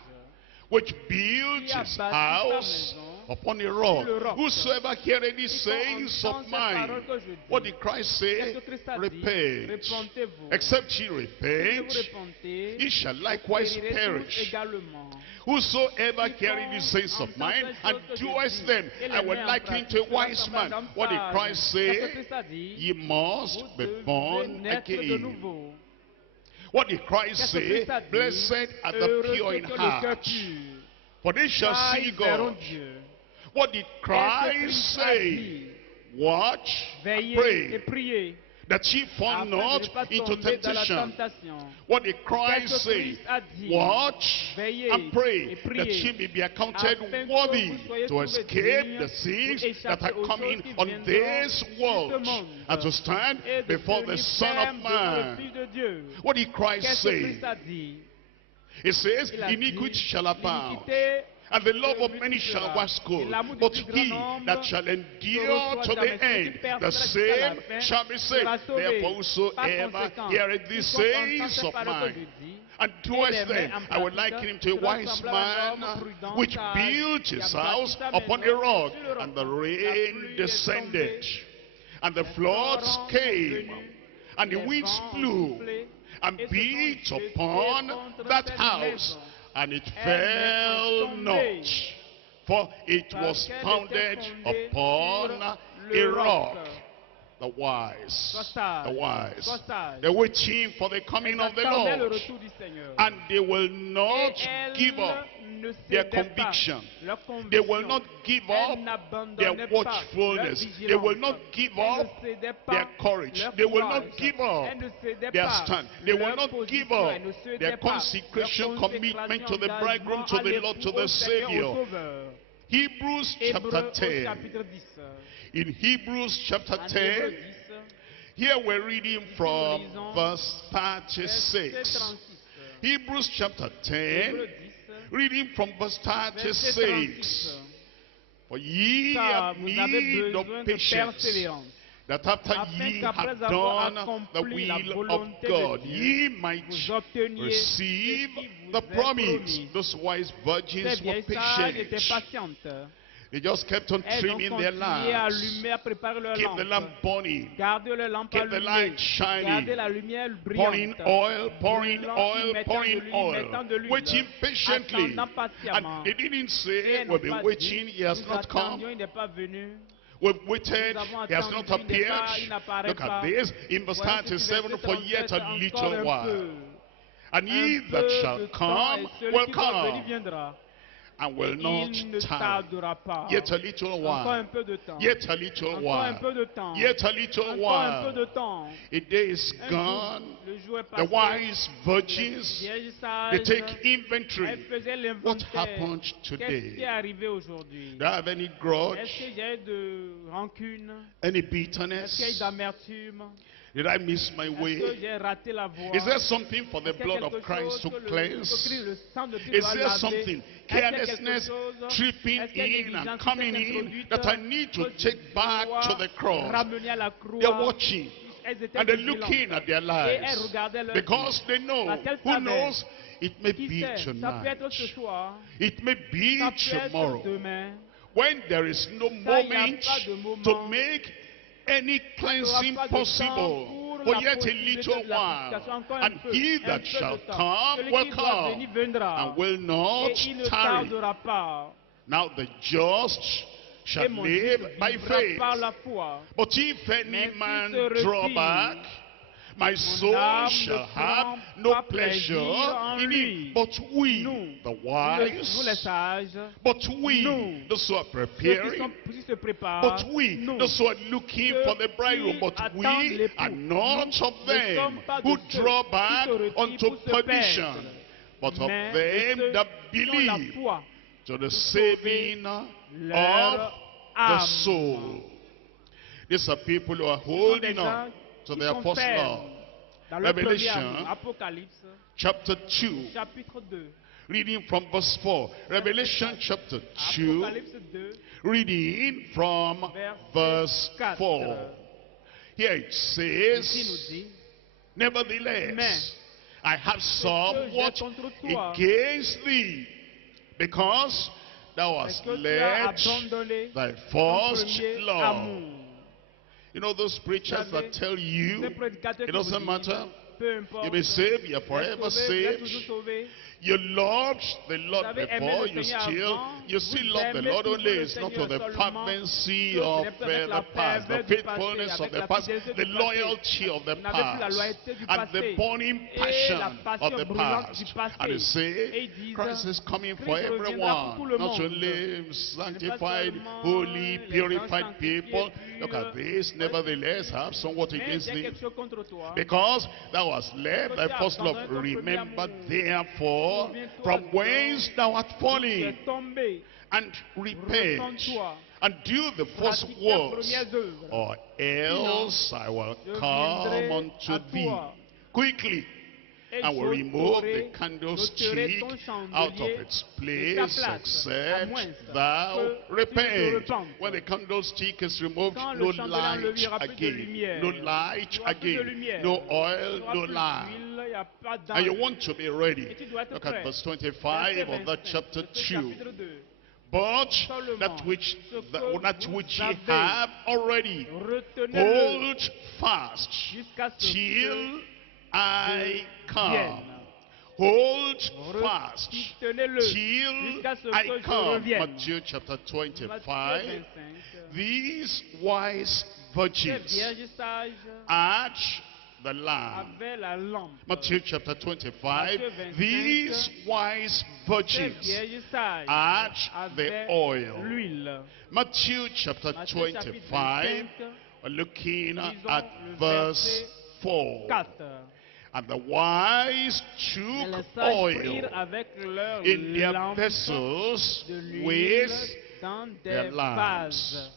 which built qui a his bâti sa house maison upon a sur rock. le roc. Whosoever heareth these Si on sayings entend of ces mine, paroles que je dis, what did Christ qu'est-ce say? que Christ a dit? Repent. Repentez-vous. Except ye Si vous repent, repentez, ye shall vous likewise périrez tous perish. également. Whosoever heareth these sayings of mine and doeth them, I will liken him to a wise man. What did Christ say? Qu'est-ce que Christ a dit? Ye must Vous be devez born naître de again. nouveau. What did Christ Qu'est-ce que say? Christ a dit? Blessed are the Heureux pure ceux in qui ont le cœur heart, pur, for they shall car see ils verront God. Dieu. What did Qu'est-ce que Christ Christ a say? dit? Watch and Veillez et pray priez, that ye fall afin de not ne pas into tomber dans la temptation. tentation. What did Qu'est-ce Christ que say? Christ a dit? Watch Veillez and pray et priez, that ye may be accounted afin que worthy vous soyez to trouvés escape dignes the things pour that échapper are aux coming choses qui on viendront this sur ce world monde, and to stand et de before the tenir Son ferme of devant le Man. Fils de Dieu. What did Christ Qu'est-ce que say? Christ a dit? He says, Il a dit, iniquity shall abound, l'iniquité and the love of se many shall multipliera, wax cold. et l'amour du But plus he grand nombre that shall endure reçoit to jamais. the Celui qui end, persevère the jusqu'à la same fin shall be saved. sera sauvé. Therefore, Par whosoever conséquent, heareth these quiconque entend sayings ces of paroles que mine je dis, and et doeth les met them, en I will pratique, liken him to a sera wise semblable à un man homme prudent, which sage, built qui a his bâti house sa upon a maison rock, sur le roc. and the La rain pluie est descended, tombée, and the les floods torrents sont came, venus, and the les winds vents ont blew soufflé, and et se beat sont jetés upon contre that cette house, maison. and it Elle fell est not, tombée, for it parce was qu'elle founded était fondée upon sur a le rock. roc. The wise, Sois sage, the wise, sois sage. they're waiting for the coming Elles of the attendaient le Lord, retour du Seigneur. and they will not Et elles give up ne their cédaient pas conviction. leur They conviction. will not give Elles up n'abandonnaient their pas leur watchfulness. vigilance. They will not give Elles up ne cédaient pas their courage. leur They will courage. not give up Elles ne cédaient their pas stand. They will leur not position. give up Elles ne cédaient their pas consecration, leur commitment to the consécration, bridegroom, to engagement the à Lord, to l'époux, the au Seigneur, au Savior. Sauveur. Hebrews chapter Hébreux au 10. chapitre 10. In Hebrews chapter En 10, Hébreux 10, here we're reading from lisons verse verset 36. 36. Hebrews chapter 10, Hébreux 10, reading from verse verset 36. 36. For ye Car have vous avez need of besoin de patience, persévérance, that after afin ye qu'après have avoir done the accompli la will of volonté God, de Dieu, ye might vous obteniez receive ce qui vous the est promise. promis. Those wise Ces virgins were vieilles sages étaient patient. patientes. They just kept on Elles ont trimming their continué à lamps, allumer, à préparer leur keep the lamp lampe. burning, Gardez le lampe keep the allumée. light shining, Gardez la lumière pouring brillante. oil, pouring Brûlant, oil, mettant pouring de l'huile, oil, mettant de l'huile. waiting patiently. Attendant patiemment. And they didn't Et say, elles we've n'ont been pas waiting, dit, he has nous not come. attendions, il n'est pas venu. We've waited, Nous avons he has not attendu, il n'est pas- appeared. il n'apparaît Look pas. at this, in verse Voilà ce qui 37, verset for yet 37, a encore little un while. peu. And he Un that peu shall de temps, come et celui will qui doit venir come, viendra. and will Et not il ne tarry. tardera pas. Yet a little Encore un while. peu de temps. Yet a little Encore un while. peu de temps. Yet a little Encore un peu while. de temps. A day is Un gone. jour, le jour est The passé. wise Les virgins, vieilles they sages, take elles inventory. faisaient What l'inventaire. happened Qu'est-ce qui est today? arrivé aujourd'hui? Do I have any Est-ce grudge? qu'il y a eu de rancune? Any Est-ce qu'il y a eu bitterness? d'amertume? Did I miss my Est-ce que way? j'ai raté la voie? Is there something for the Est-ce qu'il y a blood of quelque Christ chose to que le cleanse? sang de Christ Is doit there laver? something, Est-ce qu'il y a quelque carelessness, chose? tripping Est-ce qu'il y a in négligence and qui coming s'est in introduite that I need to que je take back to dois the cross? ramener à la croix? They're watching Elles étaient and they're vigilantes. looking at their Et elles lives regardaient leur because vie. they know, Parce qu'elles who savaient, knows, it may qui be sait, ça peut tonight, être ce soir, it may be ça peut être tomorrow, demain. when there is no Ça, il n'y a moment pas de moment. to make any Il n'y aura cleansing pas de temps possible. pour For la yet a possibilité little de la while, purification. Encore un and peu, he un that peu shall de temps. come Celui will qui doit venir come viendra. and will not Et il ne tarry. tardera pas. Now the just Et shall mon live Dieu by vivra faith. par la foi. But if Mais any s'il man se retire, draw back, my mon soul âme shall ne have prend no pas pleasure plaisir en in lui. him. But we, Nous, the nous les wise, sages, but we, nous, those who are ceux preparing, qui se préparent, but we, nous, those who are looking ceux for the bridegroom, qui but attendent we l'époux. are not Nous of ne them sommes pas de who ceux draw qui back se retirent unto pour se perdition, perdre, but of mais de them ceux that qui ont la believe foi to the pour sauver saving of leur the âme. soul. These are people who are Ce sont des holding gens on to qui their sont first fermes love. dans leur premier Revelation, amour. Apocalypse, Chapter 2, chapitre 2. reading from verse 4. Revelation chapter 2, Apocalypse 2, reading from verse 4. 4. Here it Ici nous says, dit, nevertheless, I have que somewhat j'ai contre toi, against thee, because thou parce hast que tu as left abandonné thy ton first premier love. amour. You know those preachers that tell you Ces prédicateurs it qui vous doesn't disent, matter, peu importe, you'll be saved, you're vous êtes forever sauvé, vous êtes saved. toujours sauvé. You loved the Lord Vous avez aimé before, le you Seigneur still avant, love the vous Lord aimez only. toujours It's le not Seigneur of the seulement. fervency Chose of n'est avec la the past, the ferveur du passé, faithfulness of avec the la past, fidélité the du passé. loyalty of the Vous n'avez plus la past, loyauté du and the passé burning et passion la of passion the brûlante past. du passé. And they Et say, ils disent, Christ is coming for Christ reviendra everyone, pour tout le not monde. only sanctified, seulement holy, les purified gens people. sanctifiés, Look at purs. this. Nevertheless, I have somewhat Mais against j'ai thee, quelque chose contre toi. because thou hast left thy tu as first love. abandonné ton premier Remember amour. therefore Souviens-toi from donc whence thou art Tu fallen, es tombé. and repent, Repens-toi. and do the first Pratique tes works, premières œuvres. or else I will je come viendrai unto à thee toi. quickly, Et and will remove the j'ôterai candlestick ton out of chandelier its de ta place, place, à except moins thou que tu ne te repent. repentes. When the candlestick is removed, Quand no le chandelier light enlevé, il n'y aura plus de again, lumière. no light Il n'y aura plus de again, lumière. no Il oil, n'y aura no plus light. d'huile, il n'y a pas And you d'encre. want to be ready. Et tu dois être Look at prêt. verse 25 Verset of that 25 chapter de ce 2. chapitre 2. But Seulement that which ce que that vous which ye avez, have already, retenez-le hold fast jusqu'à ce till que I come. vienne. Hold fast Tenez-le till jusqu'à ce I que je come. revienne. Matthew chapter Matthieu 25. 25. These wise Les virgins vierges sages at the Lamb. avaient la lampe. Matthew chapter 25. Matthieu 25. These wise Les virgins vierges sages at the avaient oil. l'huile. Matthew chapter Matthieu chapitre 25, 25, we're looking lisons at le verse verset 4. 4. And the wise Et took les sages oil prirent avec leur in their lampe vessels de l'huile with dans their des lamps. vases.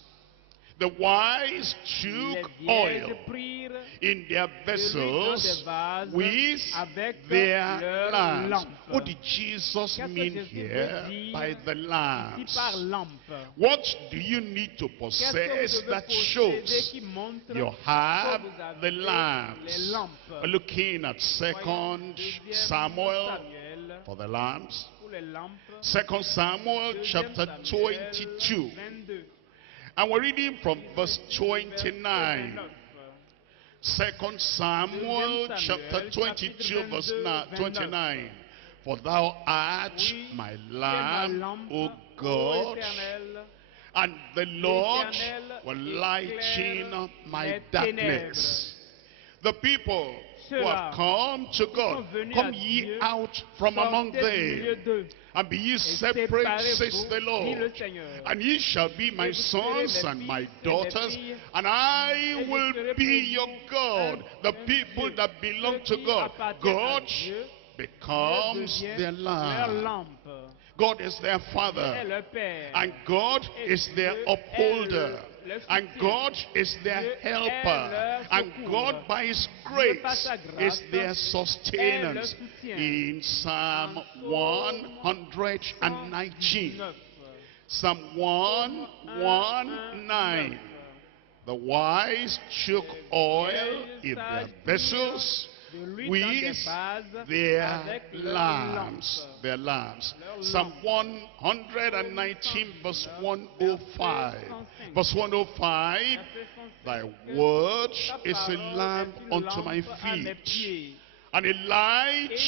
The wise Les took vierges oil prirent in their de l'huile dans vessels des vases with avec their leurs lamps. lampes. What did Jesus Qu'est-ce que mean Jésus here veut dire by the ici lamps? par lampe? What do you need to Qu'est-ce que vous possess devez that posséder shows qui montre you que have vous avez the les lamps? lampes? We're looking at Voyons 2 deuxième Samuel Samuel for the lamps. pour les lampes. 2 Samuel Deuxième chapter Samuel 22. 22. And we're reading from verse Verset 29. 29. 2 Samuel chapter 22 verse 29. For thou art Oui, my tu es ma lamp, lampe, O ô God, Éternel. and the Lord L'Éternel will éclaire lighten my les darkness. The people who Ceux-là have come to God, sont venus come à ye Dieu, out from among Sortez du milieu them, d'eux and be ye et separate, says séparez-vous, the dit Lord. le Seigneur. And ye shall be my Et vous serez sons mes and my fils et mes daughters, filles, and I et je will serai be pour your vous God. The un people Dieu. that belong Ceux to qui God, appartiennent à God Dieu, becomes Dieu their devient leur lamp. lampe. God is their Dieu est father, leur Père. and God Et is their Dieu upholder, est le and soutien. God is their Dieu est helper, leur and secours. God by His Dieu par grace sa is grâce their est sustenance. le soutien. In Psalm En Psaume 119, 119. Psalm 119, the wise took oil in their vessels De l'huile with dans des vases their avec leurs lamps. lampes. Their lamps. Leurs Psalm lampes. 119 verse 105. Verset Verse 105, thy word is a lamp unto my feet, and a light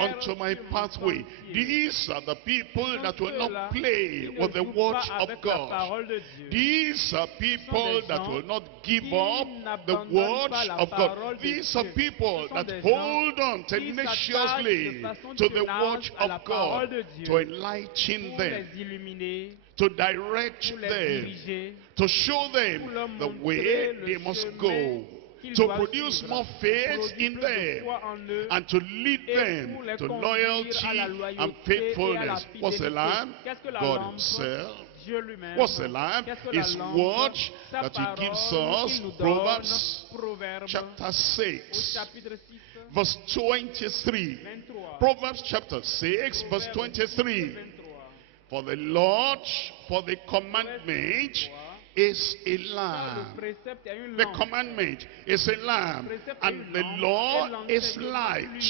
unto my pathway. These are the people that will not play with the word of God. These are people that will not give up the word of God. These are people that hold on tenaciously to the word of God to enlighten them, to direct them, to show them the way they must go, to produce more faith in them, and to lead them to loyalty and faithfulness. What's the lamp? God Himself. What's the lamp? His word that He gives us. Proverbs chapter 6 verse 23. Proverbs chapter 6 verse 23. For the Lord, for the commandment is a lamp. The commandment is a lamp, and the law is light,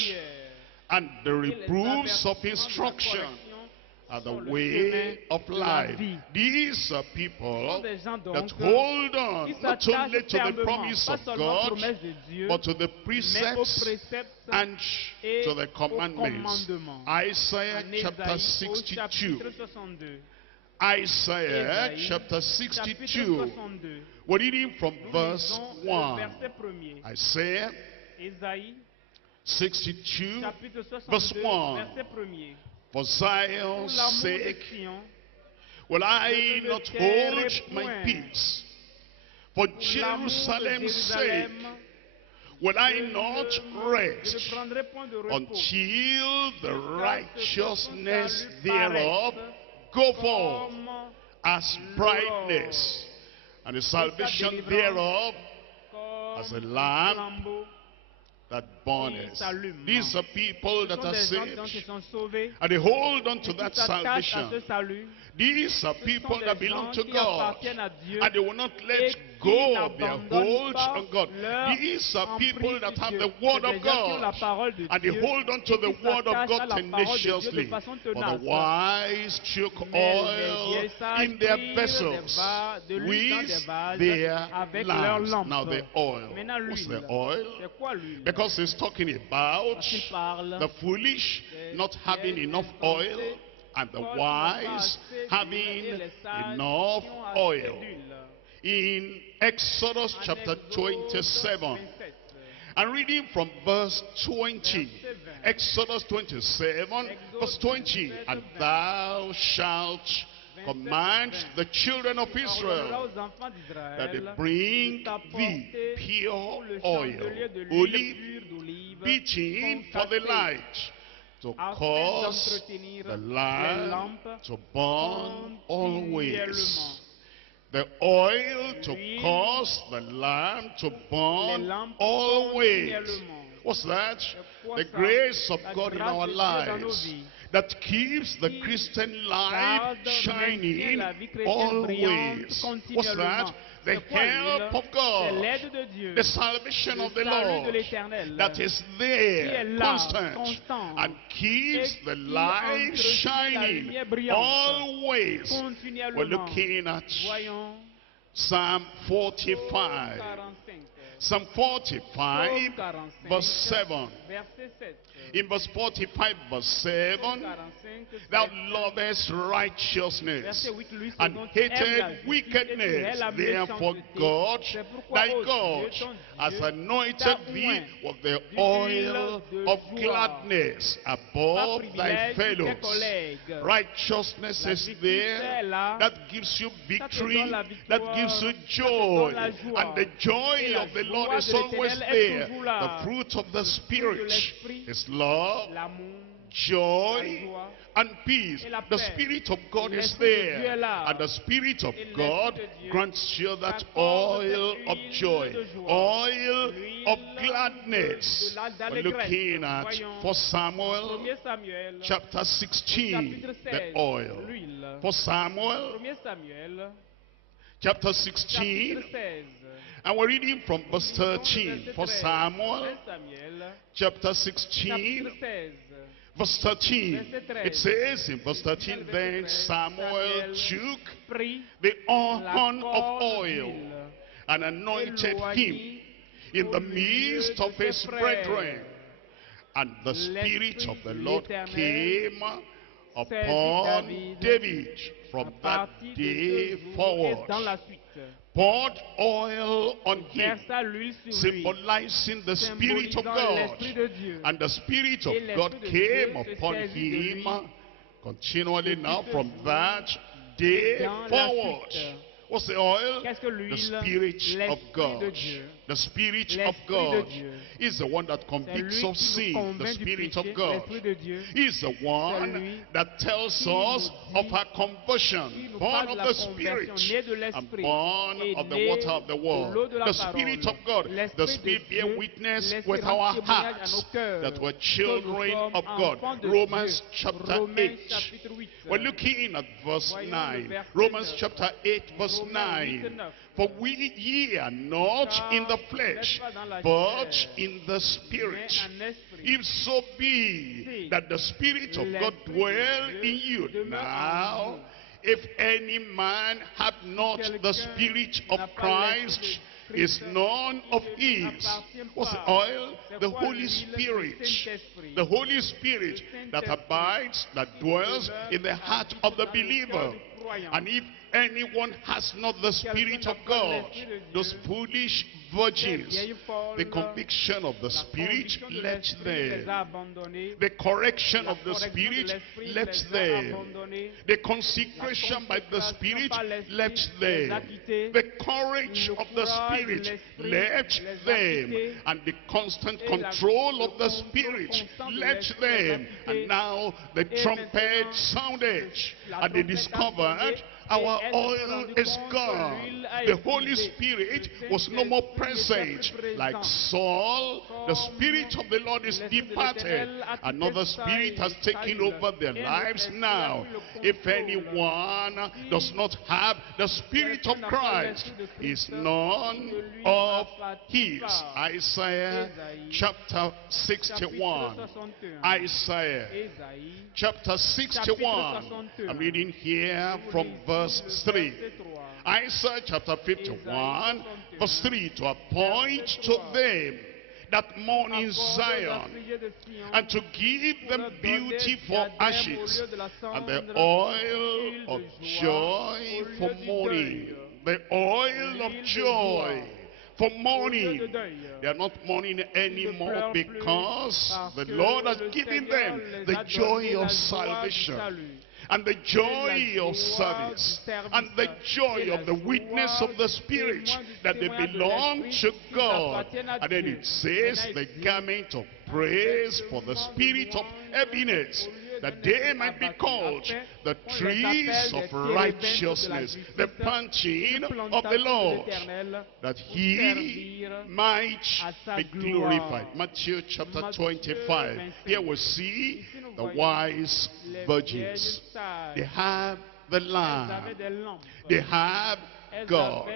and the reproofs of instruction are the way of life. These are people that hold on not only to the promise of God, but to the precepts and to the commandments. Isaiah chapter 62. Isaiah chapter 62. We're reading from verse 1. Isaiah 62 verse 1. For Zion's sake will I not hold my peace. For Jerusalem's sake will I not rest until the righteousness thereof go forth as brightness, and the salvation thereof as a lamp that burneth. These are people that are saved, and they hold on to that salvation. These are people that belong to God, and they will not let go of their hold on God. These are people that have the word of God, and they hold on to the word of God tenaciously. For the wise took oil in their vessels with their lamps. Now the oil. What's the oil? Because it's talking about the foolish not having enough oil, and the wise having enough oil. In Exodus chapter 27, and reading from verse 20. Exodus 27 verse 20. And thou shalt command the children of Israel that they bring thee pure oil, olive, beaten for the light, to afin cause d'entretenir the les lamp lampes to burn always. continuellement. The oil to L'huile, cause the lamp to les burn lampes always. continuellement. What's that? quoi The ça? grace of La God in grâce our de Dieu dans nos lives vies. that keeps the Qui Christian life garde, maintient shining la vie chrétienne brillante always. What's that? continuellement. The C'est quoi help l'huile? of C'est God, l'aide de Dieu, the salvation le of the salut de Lord l'Éternel, that is qui there, est là, constant, constant, and keeps et the qui light entretient la shining lumière brillante always. We're continuellement. looking at Voyons Psalm 45. 45. Psalm 45, Psaume 45, verse 7. verset 7. In verse 45, verse 7, Psaume 45, thou 7. lovest righteousness Verset 8, lui and second, tu aimes la hated justice et tu wickedness. hais la Therefore méchanceté. God, C'est pourquoi, thy ô God, Dieu, ton has Dieu, anointed t'a thee oint with the d'huile oil de of joie. gladness Pas above thy privilège de tes fellows. collègues. Righteousness La is justice there est là. that gives you Ça te victory, donne la that victoire, gives you ça te joy, donne la joie. and the joy Et la of the joie Lord is de always l'Éternel est there. toujours là. The fruit of the Le fruit de Spirit l'esprit, is love, l'amour, joy, la joie and peace. et la The paix. Spirit of God is L'Esprit de Dieu there, est là. and the Spirit of Et l'Esprit God de Dieu grants you that t'accorde oil cette of huile joy, de joie, oil l'huile of gladness. We're d'allégresse. looking at Voyons, 1 Samuel 1 Samuel, chapter 16, chapitre the 16, oil. l'huile. 1 Samuel 1 Samuel, chapter chapitre 16, 16. and we're reading from verse Lisons le 13. verset 1 13. Samuel 1 Samuel, chapter 16, chapitre 16. verse 13. Verset 13. It says in verse 13, Verset then 13, Samuel Samuel took Prit the la horn of corde oil d'huile and et anointed him l'oignit in au the milieu midst de of ses his frères. brethren. And the Spirit of the Lord came upon David David à from that partir de day ce jour et forward, dans la suite. poured oil on him, Versa l'huile sur lui, symbolizing the Spirit of symbolisant God. l'Esprit de Dieu. And the Spirit of Et l'Esprit God de came Dieu se upon saisit de him lui continually depuis now ce from jour that day dans la forward. suite. What's the oil? Qu'est-ce que The l'huile? Spirit of L'Esprit God. de Dieu. The Spirit of L'Esprit de God Dieu. is the one that C'est convicts lui of qui nous sin. The convainc du Spirit of péché, God. l'Esprit de Dieu. Is the one lui that tells qui us nous of dit, our conversion, qui nous born parle de of la the conversion, Spirit, né de and l'Esprit, born et of the né water of the de l'eau world. de la The Spirit parole. of God, the L'Esprit de Spirit bear Dieu, witness l'Esprit with rend our témoignage à hearts nos cœurs that we're que nous children sommes of enfants God. de Romans Dieu. chapter Romains 8. chapitre 8. We're looking at verse Voyons le 9. verset Romans 9. chapter 8, verse Romains 8, 9. 9. For we ye are not Car in the vous flesh, n'êtes pas dans la but chair, in the Spirit. mais en esprit. If so be that the Spirit of God dwell in you. Now, if any man have not the Spirit of Christ, is none of his. What's the oil? The Holy Spirit. The Holy Spirit that abides, that dwells in the heart of the believer. And if anyone has not the Spirit of God, those foolish virgins, the conviction of the Spirit left them. The correction of the Spirit left them. The consecration by the Spirit left them. The courage of the Spirit left them. And the constant control of the Spirit left them. And now the trumpet sounded, and they discovered our oil is gone. The Holy Spirit was no more present. Like Saul, the Spirit of the Lord is departed. Another Spirit has taken over their lives now. If anyone does not have the Spirit of Christ, is none of his. Isaiah chapter 61. Isaiah chapter 61. I'm reading here from verse 3. Isaiah chapter 51, verse 3. To appoint to them that mourn in Zion, and to give them beauty for ashes, and the oil of joy for mourning. The oil of joy for mourning. They are not mourning anymore because the Lord has given them the joy of salvation, and the joy of service, and the joy of the witness of the Spirit, that they belong to God. And then it says the garment of praise for the spirit of heaviness, that they might be called the trees of righteousness, the planting of the Lord, that he might be glorified. Matthew chapter 25. Here we see the wise virgins. They have the Lamb. They have God.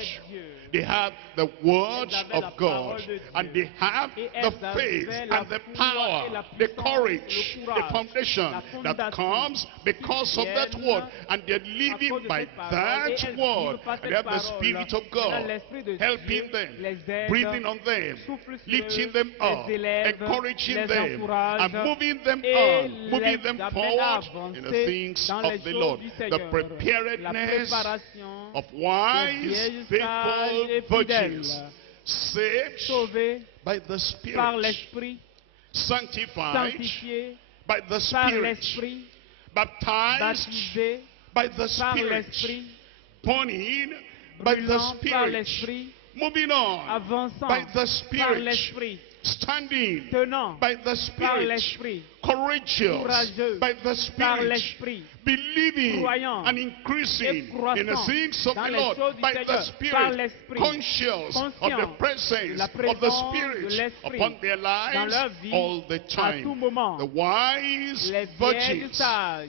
They have the word of God, and they have the faith and the power, the courage, the foundation that comes because of that word, and they're living by that word, and they have the Spirit of God helping them, breathing on them, lifting them up, encouraging them, and moving them on, moving them forward in the things of the Lord. The preparedness of wise, faithful virgins, saved by the Spirit, sanctified by the Spirit, baptized by the Spirit, born in by the Spirit, moving on by the Spirit, standing by the Spirit, courageous by the Spirit, believing and increasing in the things of the Lord by the Spirit, conscious of the presence of the Spirit upon their lives all the time. The wise virgins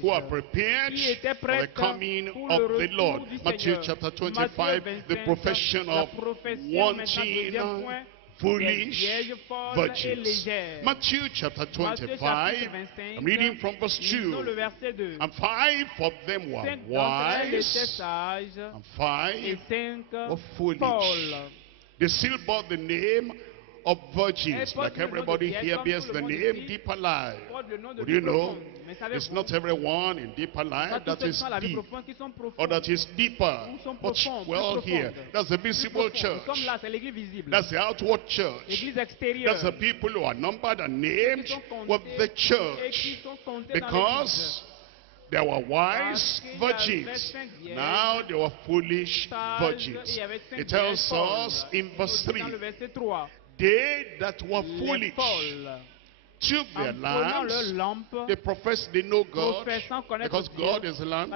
who are prepared for the coming of the Lord. Matthew chapter 25, the profession of wanting foolish virgins. Matthew chapter 25, I'm reading from verse 2. And 5 of them were wise, and 5 were foolish. They still bore the name of virgins, like everybody here bears the name Deeper Life. Would you know, it's not everyone in Deeper Life that is deep, or that is deeper. But well, here, that's the visible church. That's the outward church. That's the people who are numbered and named with the church. Because there were wise virgins. Now there were foolish virgins. It tells us in verse 3, they that were foolish took their lamps. They profess they know God, because God is the Lamb.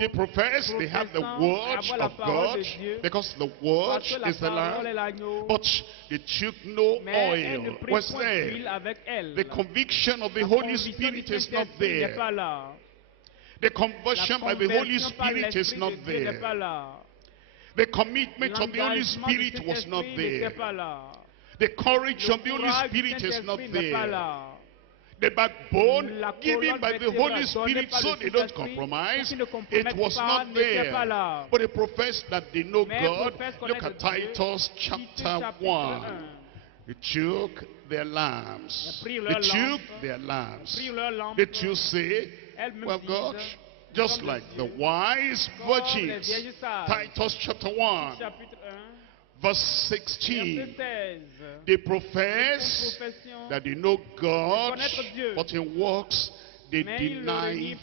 They profess they have the word of God, because the word is the Lamb. But they took no oil. What's there? The conviction of the Holy Spirit is not there. The conversion by the Holy Spirit is not there. The commitment of the Holy Spirit was not there. The courage of the Holy Spirit is not there. The backbone given by the Holy Spirit so they don't compromise, it was not there. But they profess that they know God. Look at Titus chapter 1. They took their lambs. They took their lambs. They too say, well, God, just like the wise virgins. Titus chapter 1. Verse 16, they profess that they know God, but in works they deny Him.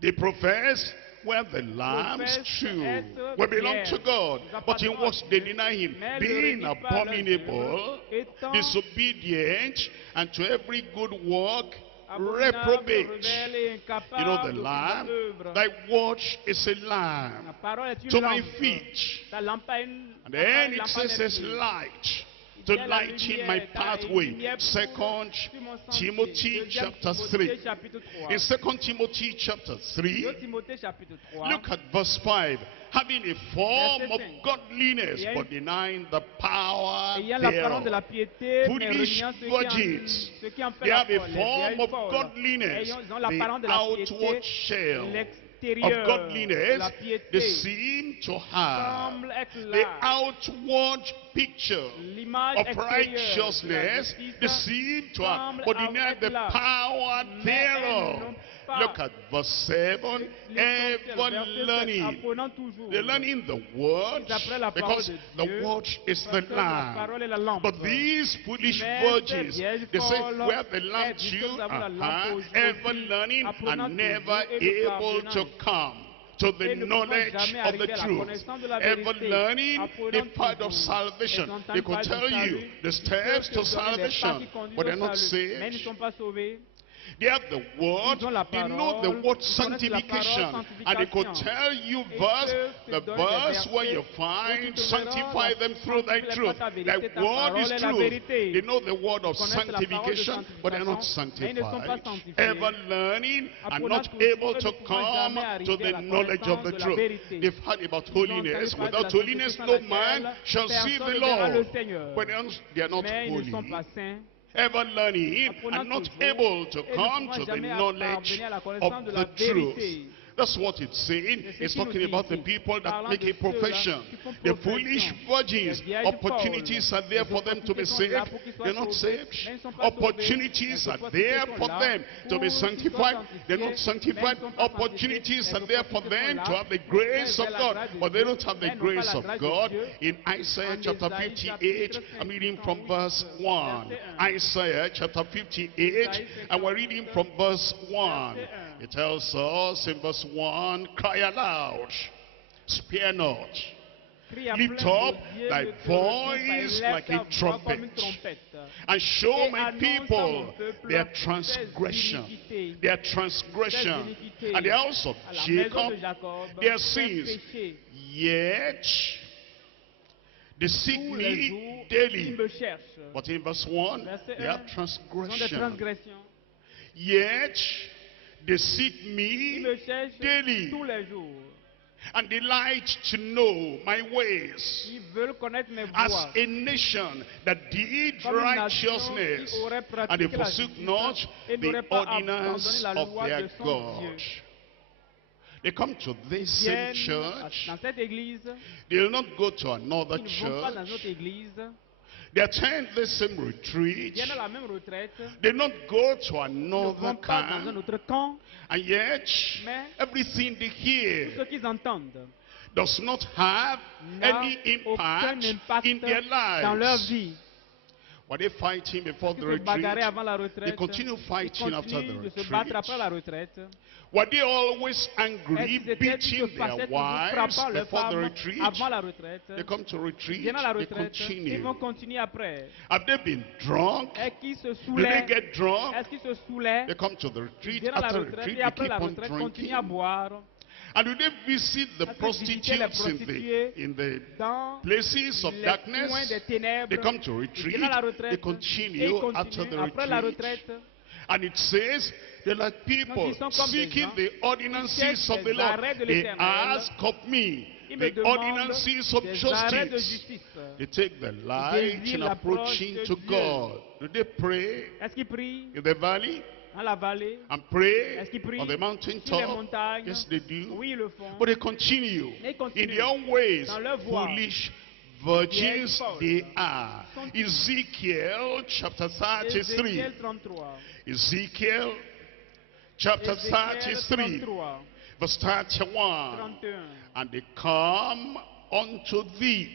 They profess, well, the lambs true, we belong to God, but in works they deny Him, being abominable, disobedient, and to every good work reprobate. You know the lamp, thy watch is a lamp to my feet, and then it says there's light to lighten my pathway. 2 Timothy chapter 3. In 2 Timothy chapter 3, look at verse 5. Having a form of godliness, but denying the power thereof. Foolish virgins, they have a form of godliness, the outward shell of godliness they seem to have. The outward picture of righteousness they seem to have, but deny the power thereof. Look at verse 7. Ever learning. They're learning the word, because the word is the Lamb. But these foolish virgins, they say, well, the Lamb too, ever learning and never able to come to et the ne pouvant knowledge jamais of the arriver à la truth. connaissance de la Ever vérité, learning the apprenant path of toujours, salvation. et entendant They could parler du tell you salut, the ils steps peuvent to te donner des pas salvation, qui conduisent but au they're not salut, mais ils ne saved. sont pas sauvés. They have the word, Ils ont la they know the parole, word ils connaissent la parole sanctification, and they could sanctification. tell you Et ils verse, peuvent te the donner des verse where you versets où find, tu sanctify trouveras them through thy sanctifie truth. ta Thy vérité, ta word parole is est la truth. vérité. They know the word of Ils connaissent la parole de sanctification, but they're not sanctification, mais ils ne sont pas sanctified. sanctifiés. Ever learning and Apprenant not toujours able et to ne pouvant come jamais to arriver à the la knowledge of connaissance the de la truth. vérité. They've heard about Ils ont entendu holiness. parler de Without la holiness, sanctification no dans man laquelle shall see personne the ne verra le Lord. Seigneur. But they are not Mais ils ne sont pas holy. saints. Ever learning Apprenant and not toujours able to et ne come pouvant to the jamais knowledge parvenir à la of connaissance de la the truth. vérité. That's what it's saying. C'est ce It's qu'il nous talking dit about the ici. people that Parlant make de a ceux-là profession. qui font The profession. foolish virgins. Les vierges Opportunities folles. are there Les for them to be opportunités sont là saved. pour qu'ils soient They're not sauvés, saved. mais ils ne sont pas sauvés. Opportunities Les are opportunités there sont for là them to be pour qu'ils soient sanctified. They're not mais ils sanctified. ne sont pas Opportunities sanctifiés. are there for Les them opportunités to have the sont là grace pour of la God, grâce de but they Dieu, don't have the mais n'ont pas grace la of grâce de God. Dieu. In Isaiah En chapter Isaïe, 58, chapitre I'm reading 58, from verse 1. verset 1. Isaiah chapter 58, and we're reading from verse 1. It tells us in verse 1, cry aloud, spare not. Crie à Lift pleine up aux yeux, thy ne te retourne pas, voice élève like ta a voix trumpet, comme une trompette. and show Et my annonce à people mon peuple their ses transgression, iniquités, their ses transgression, iniquités. and the house of À la maison Jacob, de Jacob, their ses sins. péchés. Yet they seek Tous les me jours, ils daily. me cherchent. But in verse 1, Verset they 1, have Ils ont des transgression. transgressions. Yet they seek Ils me me cherchent daily tous les jours. and delight to know my ways. Ils veulent connaître mes As voies. a nation that did Comme une nation righteousness, qui aurait and they pratiqué la forsook justice not et the n'aurait pas ordinance abandonné la of loi their de son God. Dieu. They come to this same Viennent church. dans cette église, They will not go to another ils ne vont pas dans church. notre église, They attend the same retreat. viennent à la même retraite, They not go to ils ne another vont pas dans un camp. autre camp, And yet, mais everything they tout hear ce qu'ils entendent does not have n'a any aucun impact impact in their dans leur lives. vie. Were they fighting before the Ils se bagarraient retreat? avant la They retraite, continue ils fighting after the continuent de se battre après la retreat. retraite. Were they always Est-ce angry, qu'ils étaient beating se passaient their toujours wives frappant leurs before the femmes retreat? avant la retraite? They come to Ils retreat, viennent à la they retraite, ils continue. vont continuer après. Have they been drunk? Est-ce qu'ils se Do they saoulaient? get drunk? Est-ce qu'ils se saoulaient? They come to the Ils retreat. viennent à la After the retraite retreat, et they après keep la on retraite continuent drinking. à boire. And do they visit the Est-ce qu'ils visitaient les prostitutes prostituées in the dans places of les darkness? coins des ténèbres? They come to Ils retreat. viennent à la They retraite et continue ils after the continuent après la retreat. retraite. And it says, they're like people ils sont comme des seeking gens the ordinances cherchent of the les Lord. arrêts de They l'Éternel. ask of me Ils me the demandent ordinances of des arrêts de justice. justice. They take the light désirent in l'approche approaching de to Dieu. God. Do they pray Est-ce qu'ils prient in the valley dans la vallée? and pray Est-ce qu'ils prient on the mountain sur les top? montagnes? Yes, they do. Oui, ils le font. But they continue Mais ils in continuent their own ways. dans leur voie. Foolish virgins folles. they are. Sont-ils? Ezekiel chapter 33. Ézéchiel 33. Ezekiel chapter Ézéchiel 33, 33, verse 31. 31. And they come unto thee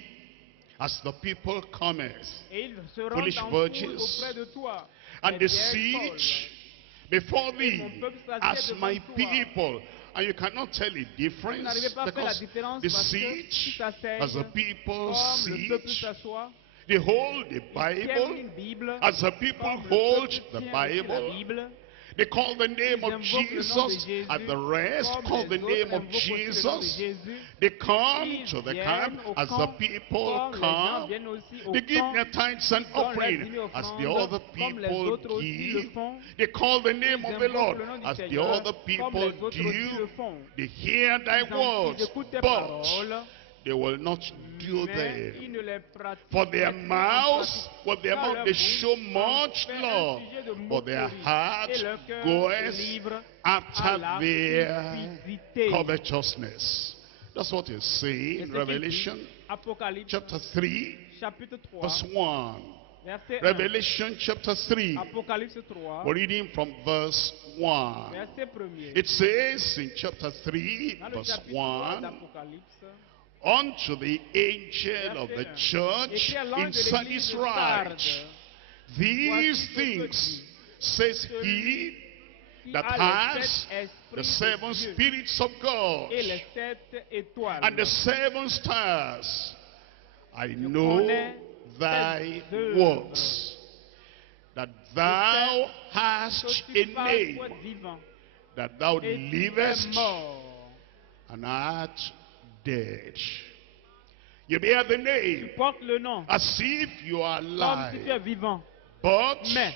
as the people cometh, Et ils se rendent Foolish en foule virgins, auprès de toi. and Les they vierges siege folles. before Et thee mon peuple s'assied as devant my toi. people. And you cannot tell a Vous difference n'arrivez pas à faire la because différence they parce que siege ils s'asseyent as the people comme le peuple siege. s'assoit. They hold the Ils tiennent Bible une Bible as the people comme le hold peuple the tient aussi la Bible. Bible. They call the name Ils of invoquent le nom de Jesus, Jésus, and the rest comme call les the autres name of invoquent aussi le nom de Jesus. Jésus. They come Ils to the viennent camp au as the camp, people comme les gens come. viennent aussi au They give camp, their tithes and donnent leurs offering dîmes et as the offrandes, other comme les people autres aussi le give. font. They call the name Ils of the Lord invoquent le nom du as the Seigneur, other comme people les autres aussi le do. font. They hear thy Ils words, écoutent tes but paroles, they will not do mais them. ils ne les pratiquent For their pas. mouths, with their Car mouth, leur they bouche show much fait un love, sujet de but their moquerie, heart et leur cœur goeth se livre after à la their cupidité. covetousness. That's what it's Et saying ce in qu'il Revelation dit, Apocalypse chapter 3, chapitre 3, verse 1. verset 1. Revelation chapter 3, Apocalypse 3, we're reading from verse 1. verset 1er. It says in chapter 3, Dans le verse chapitre 3 1, d'Apocalypse, unto the angel of the church écrit à in l'ange de Sardis l'église de write, Sardes, these voici ce que things dit says he that has the 7 spirits of God et les 7 étoiles. and the 7 stars. I know connais thy tes œuvres, works, that thou hast que tu a fasses name, vivant that thou et tu es livest mort. and art dead. You bear the Tu name portes le nom as if you are comme si tu es alive, vivant, but mais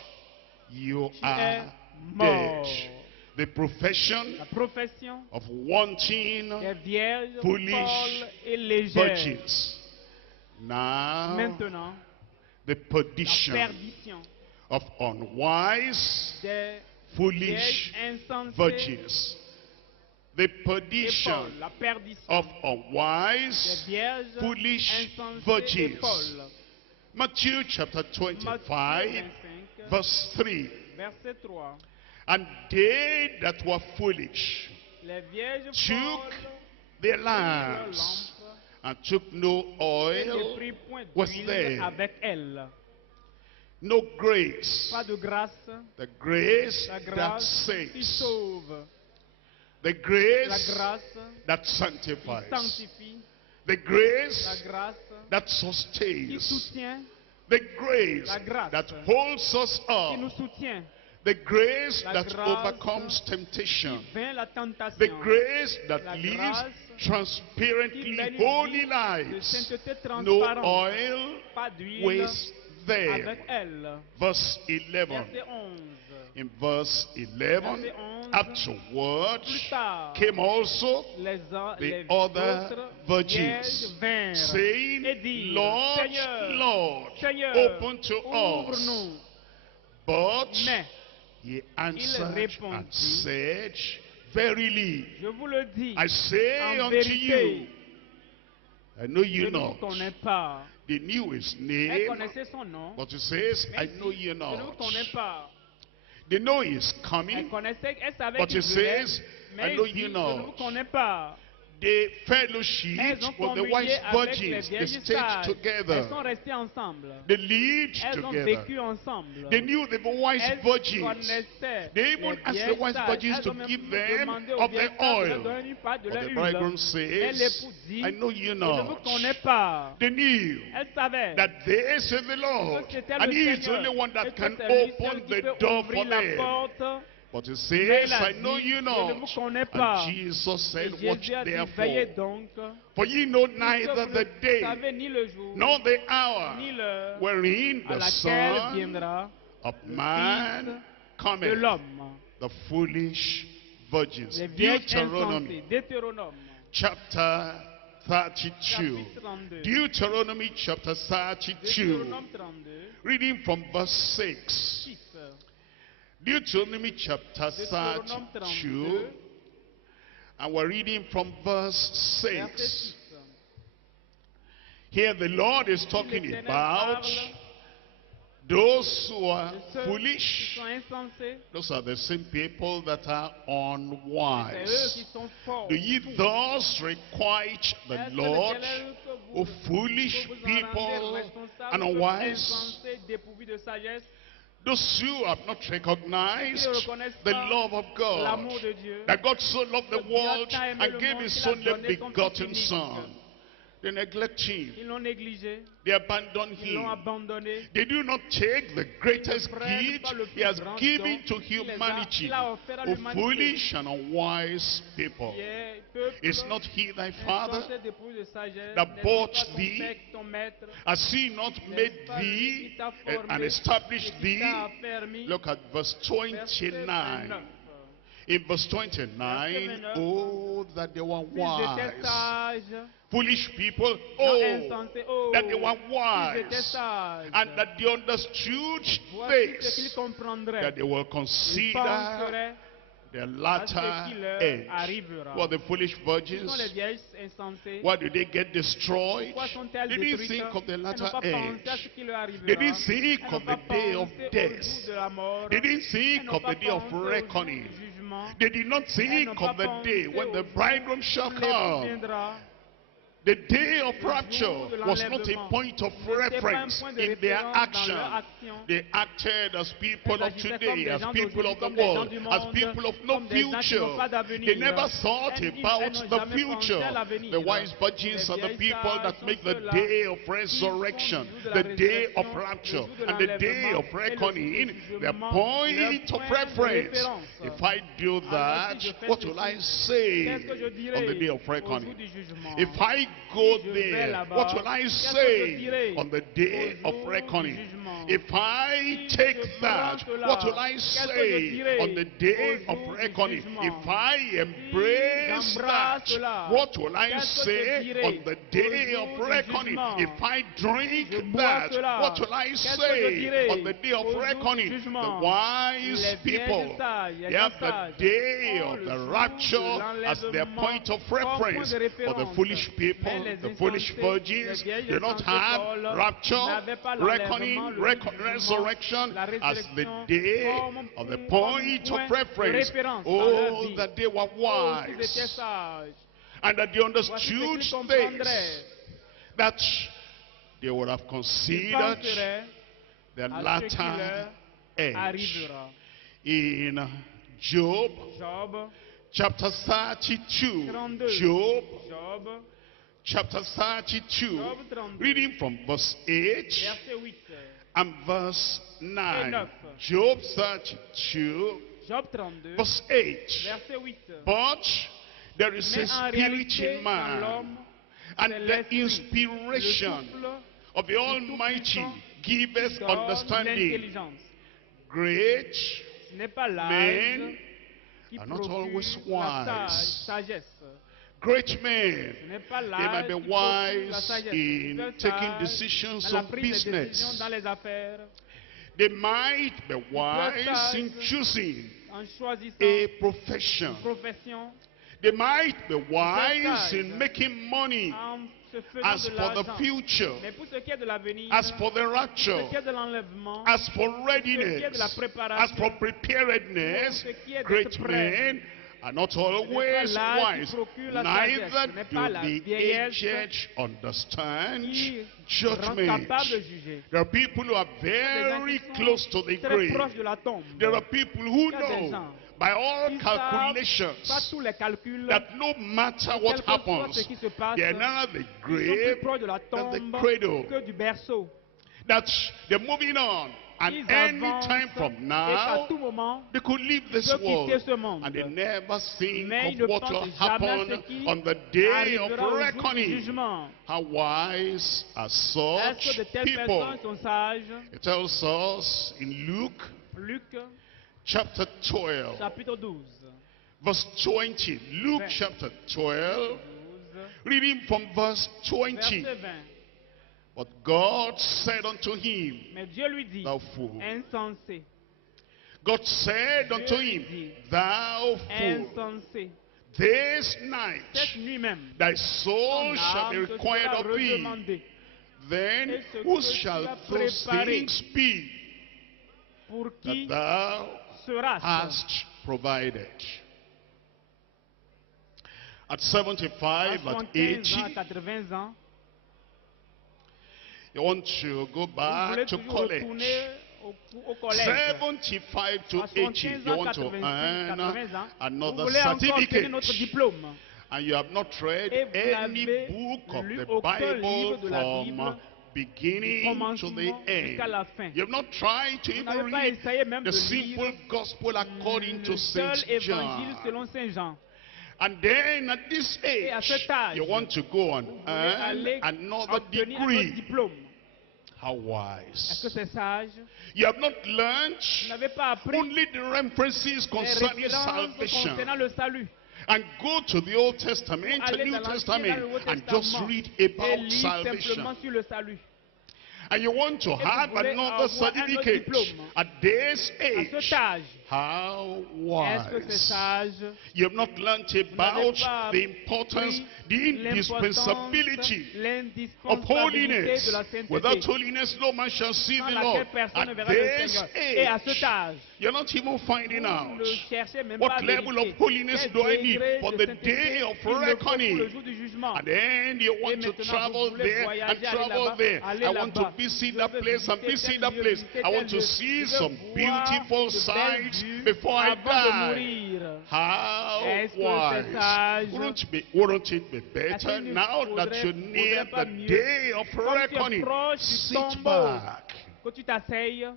you tu es are mort. dead. The profession La profession of wanting des vierges, foolish folles et légères. virgins. Now, Maintenant, the la perdition perdition of unwise, des foolish vierges insensées virgins. The et perdition folles. La perdition of des unwise, vierges foolish insensées et virgins. folles. Matthew chapter Matthieu 25, 25, verse 3. verset 3. And they that were foolish Les vierges took folles their prirent lamps leurs and took no lampes et ne oil prirent point with d'huile them. avec elles. No grace. Pas de grâce. The grace La that grâce qui saves. sauve. The La grace grâce that qui sanctifies. sanctifie. The La grace grâce that qui sustains. soutient. The grace La grâce that holds us Qui nous up. soutient. The grace La that grâce overcomes Qui temptation. vainc la The tentation. grace that La lives grâce transparently qui mène une holy vie de lives. sainteté No transparente. oil Pas d'huile with them. avec elle. Verse 11. Verset 11. In verse 11, Verset 11. afterward Plus tard, came also les the autres other vierges virgins, vinrent saying, et dirent, Lord, Seigneur, Lord, Seigneur, open to us. ouvre-nous. But Mais, he answered répondit, and said, Verily, je vous le dis, I say en unto vérité, you, I know je you ne vous not. connais pas. They knew his Elle name, connaissait son nom. but he says, Mais I il know dit, you je ne vous not. connais pas. They know he is Elle coming, connaissait, elle savait but qu'il he venait, says, mais I know il dit, you je ne vous not. connais pas. They fellowship Elles ont with the communié wise avec les virgins. They vierges stayed sages. Elles together. sont restées ensemble. They lived Elles ont together. vécu ensemble. They knew the wise Elles virgins. connaissaient They even les asked the vierges wise sages. virgins Elles to ont même give them demandé aux of vierges the sages de oil. leur donner une part de But leur the huile. bridegroom Mais says, l'époux dit, I know you je ne vous not. connais pas. They knew Elle savait that this is the Lord, que c'était and le he is the Seigneur. only one Et that que can c'est lui seul open qui the peut door for ouvrir la them. porte. But he Mais says, il a I know dit, you je ne not. vous connais pas. And Jesus Et said, Jésus watch a dit, therefore, veillez donc, for ye know puisque neither vous the ne day savez ni le jour, nor the hour ni l'heure wherein à the laquelle Son viendra of le Man Fils de cometh. l'homme. The foolish virgins. Les vierges Deuteronomy insensées. Deutéronome, chapter 32. chapitre 32. Deuteronomy chapter 32. Deutéronome 32, Reading from verse 6. 6. Deuteronomy chapter Deutéronome 32. 32, And we're reading from verse verset 6. 6. Here the Lord is talking L'Éternel about parle those who are de ceux qui foolish. sont insensés. Those are the same people that are C'est eux unwise. qui sont forts. Do ye thus requite the Est-ce Lord, lequel que O vous, foolish que vous en rendez people responsable, and peuple unwise? insensé, dépourvu de sagesse, Those who have not recognized qui ne reconnaissent the pas love of God, l'amour de Dieu, that God so loved the que Dieu a world tant aimé and le gave monde his qu'il a only donné son begotten Fils Son. unique. They neglect him. Ils l'ont négligé, They abandon ils l'ont him. abandonné. They do not take the greatest Ils ne prennent gift pas le he plus has grand given don to qu'il humanity. il a offert à O l'humanité. foolish and unwise people. Qui est peuple Is not he thy father insensé, dépourvu de sagesse, that n'est-ce bought pas ton thee? père, ton maître, Has he not made n'est-ce pas lui thee qui t'a and formé established et qui thee? t'a affermi? Look at verse Verset 29. 29. In verse 29, Verset 29. oh, that they were S'ils étaient wise. sages, Foolish people, non oh, insensés, oh, that they were s'ils étaient wise. sages, And that they understood voici ce qu'ils this, comprendraient. that they will Ils consider penseraient the à ce latter qui leur end. arrivera. What the foolish Qui sont les virgins? vieilles insensées? Why did they get destroyed? Pourquoi sont-elles They didn't détruites? think of the Elles n'ont latter pas pensé à end. ce qui leur arrivera. They didn't think Elles n'ont of pas the day of pensé au death. jour de la mort. They didn't Elles think n'ont of pas the day of pensé au jour reckoning. du jugement. They did not think n'ont of pas the day pensé when au the jour bridegroom shall où l'époux come. viendra. The day of rapture was not a point of reference in their action. They acted as people of today, as people of the world, as people of no future. They never thought about the future. The wise virgins are the people that make the day of resurrection, the day of rapture, and the day of reckoning the point of reference. If I do that, what will I say on the day of reckoning? If I go there, what will I say on the day of reckoning? If I take that, what will I say on the day of reckoning? If I embrace that, what will I say on the day of reckoning? If I drink that, what will I say on the day of reckoning? The wise people, they have the day of the rapture as their point of reference. For the foolish people, the foolish virgins, do not have rapture, reckoning, resurrection as the day of the point of reference. Oh, that they were wise and that they understood this, that they would have considered the latter age. In Job chapter 32, Job chapter 32, reading from verse 8 and verse 9. Job 32, verse 8. But there is a spirit in man, and the inspiration of the Almighty giveth understanding. Great men are not always wise. Great men, they might be wise in taking decisions on business. They might be wise in choosing a profession. They might be wise in making money. As for the future, as for the rapture, as for readiness, as for preparedness, great men are not always wise. Neither do the aged understand judgment. There are people who are very close to the grave. There are people who know by all calculations that no matter what happens, they are now the grave than the cradle. That they're moving on. And any time from now, they could leave this world. And they never think of what will happen on the day of reckoning. How wise are such people? It tells us in Luke chapter 12, verse 20. Luke chapter 12, reading from verse 20. But God said unto him, thou fool. God said unto him, thou fool, this night thy soul shall be required of thee. Then whose shall those things be that thou hast provided? At 75, at 80, you want to go back to college. 75 to 80, you want to earn another certificate. And you have not read any book of the Bible from beginning to the end. You have not tried to even read the simple gospel according to St. John. And then at this age, you want to go and earn another degree. How wise. You have not learned only the references concerning salvation. And go to the Old Testament, the New Testament, and just read about salvation. And you want to have another certificate at this age. How Est-ce que c'est wise. sage? You have not learned about the importance, the indispensability of holiness. de la sainteté. Without holiness, no man shall see Sans the laquelle Lord. personne ne At verra le this Seigneur. Et à age, cet âge, you're not even finding vous out ne cherchez même what pas à level vérifier of holiness quel do I need degré for de the sainteté day of il me faut pour le reckoning. jour du jugement. And then you Et want to maintenant, travel vous voulez there and voyager, aller travel là-bas, there. aller I want to là-bas. visit Je that veux place and visiter visit tel that lieu, place. visiter I tel want to lieu. see Je veux some voir beautiful de belles sights vues before I avant de die. mourir. How Est-ce que wise. c'est sage? Wouldn't it be Est-ce better qu'il ne now that you're faudrait near pas the mieux, day of comme tu es reckoning? proche du Sit tombeau, back. que tu t'asseyes?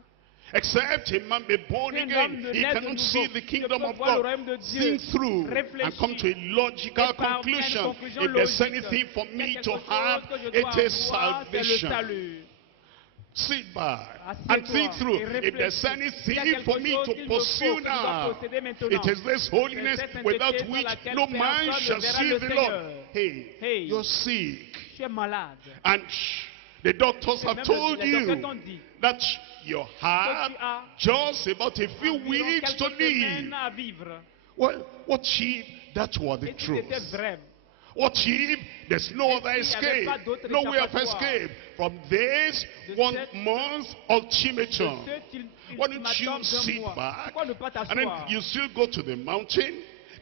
Except a man be born Si un homme again, ne he naît de cannot see nouveau, the ne kingdom peut of voir le God. royaume de Dieu. Think through and Réfléchis. come to a logical Et parviens à une conclusion. conclusion If there's logique. anything for Il y a me quelque to chose have, que je it dois is avoir, c'est le salvation. salut. Sit back Assieds-toi and think through. et If there's réfléchis. S'il y a anything quelque for me chose to qu'il me pursue faut, que je dois now, posséder maintenant, it is this holiness c'est cette without sainteté which sans laquelle no man personne ne shall verra see le the Seigneur. Lord. Hey, Hey. you're sick. Tu es malade. And the doctors have Même told les you docteurs t'ont dit that you have que tu as just about a few environ weeks to quelques live. semaines à vivre. Well, what if that were the Et si truth? c'était vrai, What if there's no other s'il n'y avait escape? pas d'autre No way of échappatoire escape from this de 1 cette- month de ultimatum. cet Why don't you ultimatum d'un sit mois, back pourquoi ne pas and then t'asseoir? you still go to the mountain?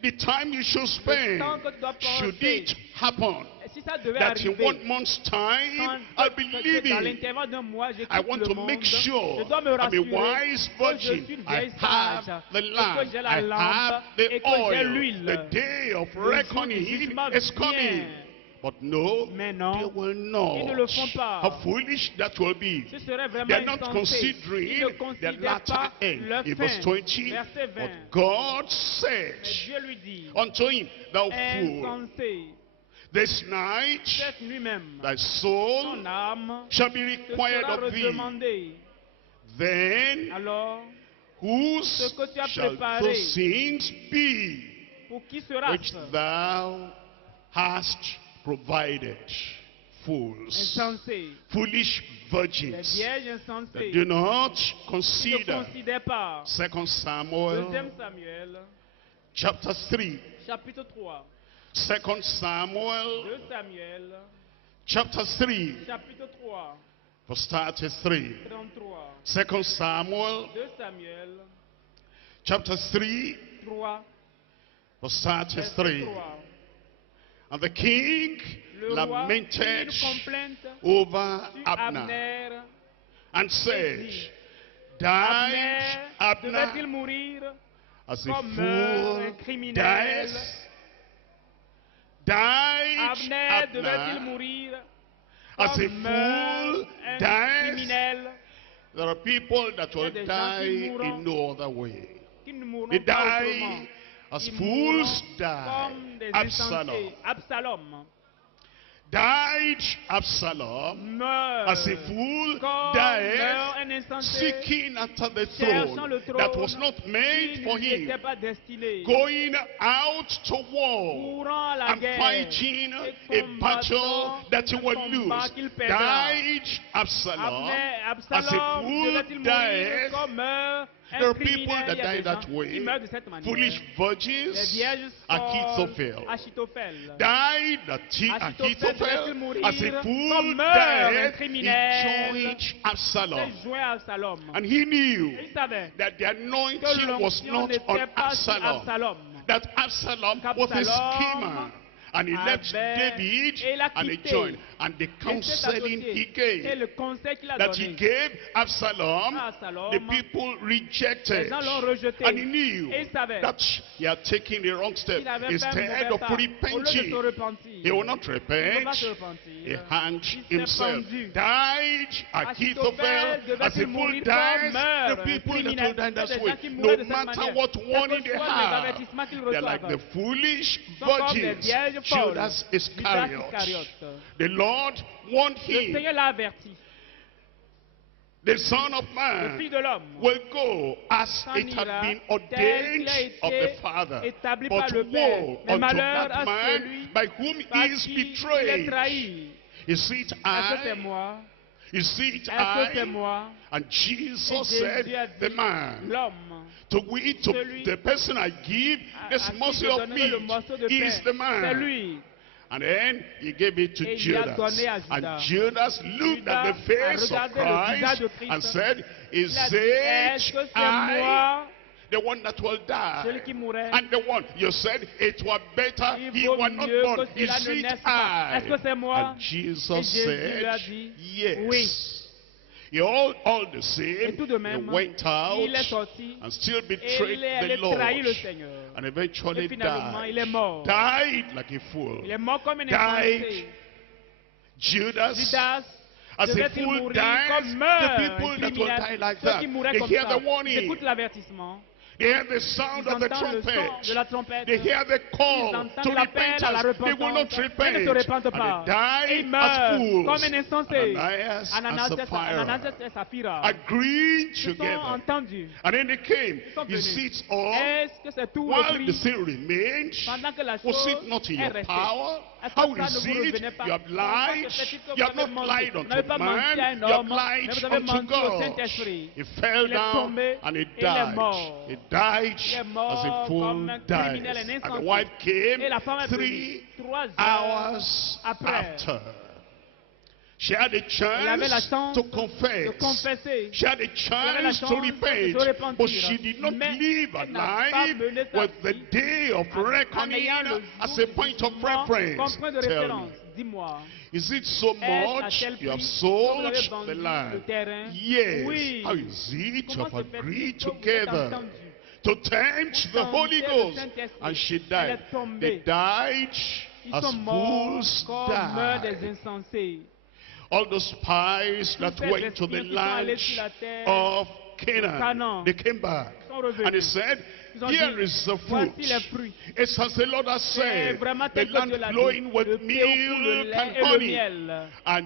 The time you should Le spend, temps que tu dois should penser. it happen Et si ça devait that in arriver, 1 month's time quand- I'll be dans leaving? l'intervalle d'un mois, j'ai I quitté want le to monde, make sure je dois me I'm a rassurer wise que je virgin. suis une I vieille have sage, the et que lamp, j'ai I la lampe, have the et que j'ai oil. l'huile. The day of Le jour du reckoning jugement is coming. vient. But no, Mais non, they will ils ne le not. font pas. How foolish that will be. Ce serait vraiment They are not insensé. Ils considering ne the considèrent latter pas end. leur In fin. verse 20, Verset 20. but God Mais said Dieu lui dit, unto him, thou fool, insensé, this night cette nuit même, thy soul ton âme shall be te required sera of thee. redemandée. Then Alors, whose ce que tu as shall préparé, those things be pour qui sera which thou hast provided? Fools, insensé? foolish Les virgins vierges that insensées do not qui ne consider. considèrent pas. 2 Samuel 2 Samuel, chapter 3. chapitre 3. 2 Samuel 2 Samuel, chapter 3, chapitre 3, verse 33. 33. 2 Samuel 2 Samuel, chapter 3, 3, verse verset 33. 3. And the king Le roi fit lamented une complainte over sur Abner Abner. and said, dit, died devait-il Abner mourir as a comme un fool criminel? dies? Died Abner devait-il Abner mourir as a comme fool un dies? criminel? There are people that will des gens die qui mourront in no other way. Qui ne mourront They pas autrement. die as Ils fools mourront die. comme des Absalom insensés. Absalom died. Absalom meurt as a fool comme died, meurt un insensé seeking after the cherchant throne le trône that was not qui made for ne lui him, était pas destiné. going out to war Courant la and guerre fighting et a battle combattant that he un will combat lose. qu'il perdra. Died Absalom as a Absalom fool devait-il mourir died. comme meurt There un are people criminel? that Il y a die des that gens way. qui meurent de cette manière. Foolish Les virgins, vierges Achitophel sont Achitophel. died. Achitophel devait-il Achitophel mourir as a fool comme meurt un died. He criminel? joined Absalom. C'est joint à Absalom. And he knew Il savait that the que anointing was l'onction not on n'était pas sur Absalom. Absalom. That Absalom was a schemer. And he left avait- David et il a and he quitté. joined. And the Et s'est counseling associé. he Et gave, le conseil qu'il a that he donné, gave Absalom, Absalom, the people rejected. les gens l'ont rejeté. And he knew Et il savait that he had taken the wrong step. qu'il avait fait un Instead mauvais of pas. Au lieu de se repenting, repentir, he will not il ne repent. va se repentir. He hanged Il s'est himself. pendu. Died Achitophel devait-il as a fool mourir dies. comme meurt The people that criminel. will die that Des gens way, qui no mourraient de cette matter manière. what warning they Quels que soient les have, avertissements qu'ils they're like reçoivent. the foolish Sont comme les virgins. vierges folles. Judas Judas Iscariot. Iscariote. The Lord warned Le him, Seigneur l'a averti. the Son of Le Man Fils de l'homme will go as s'en it had ira been tel ordained qu'il a of the été Father. établi par But le Père. woe Mais unto malheur that à man celui by whom par he is qui il est betrayed. trahi. Is it Est-ce que c'est I? moi? Is it Est-ce que c'est I? moi? And Jesus Et said, Jésus a the dit, man, l'homme, to celui the person I give this à qui morsel je of donnerai le meat morceau de is pain, the c'est man. lui. And then he gave it to Et il a Judas. donné à And Judas. Judas looked at the Judas face a of regardé le visage Christ de Christ. and said, Is Il a dit, est-ce it que c'est I, moi, the one that will die? celui qui mourrait? And the one, you said, it were better Il he vaut were not mieux born. que Is cela ne it naisse pas. Est-ce que I? c'est moi? And Jesus Et Jésus lui a said, dit, yes. oui. He all the Et same, tout de he même, went out il est sorti and still et betrayed il est allé the Lord. trahir le Seigneur. And eventually Et finalement, il est mort. died like a fool. Il est mort comme un Died. insensé. Judas, Judas as a devait-il fool mourir dies, comme the meurt people un that will die criminel. like Ceux that, qui mouraient they comme hear ça, the ils warning, écoutent l'avertissement. they hear the sound Ils of the entendent le son trumpet, de la trompette. they hear the Ils call entendent to l'appel à la repentance, they will not repentance. Ils repent, ne se repentent and pas. they Et ils die meurent as fools. comme un insensé. Ananias and Sapphira et Saphira agreed se sont together, entendus. and then they came. Ils sont He venus. sits on, Est-ce que c'est tout le while the prix sin remained. pendant que la Was chose it not in est your restée? power? Est-ce How que ça is ne vous it? revenait pas? You have Comment lied. se fait-il que You have vous avez not menti? lied Vous n'avez unto pas menti à man. un You have homme, mais lied vous avez unto menti au God. Saint-Esprit. He fell Il est down tombé and he et il est died. mort. He died Il est as a mort fool comme un dies. criminel, un And the insensé. wife came Et la femme est 3 venue 3 heures hours après. after. She had a Elle avait la chance chance to de confess. confesser. She had a Elle avait la chance chance to de repent, se repentir. but she did not Mais live a elle n'a pas life mené sa with the vie day of en reckoning ayant le as jour a du point of jugement reference. comme point de Tell me, référence. Dis-moi, is it so est-ce à much tel you have prix que vous sold avez the vendu le land? terrain? Yes. Oui. How is it you Comment have se fait-il agreed que vous êtes together entendus to tempt pour the Holy tenter le Ghost? Saint-Esprit? And she Elle died. est tombée. They died Ils as sont morts fools comme meurent des died. insensés. All those spies that ces went to the espions qui sont allés land sur la terre of Canaan, Canaan, they came back. sont revenus. And he said, Ils ont here dit, is the voici fruit. les fruits. It's as the Lord has C'est said, vraiment the tel que land Dieu l'a dit. flowing Le with pays où coule le milk lait and et le honey. miel. And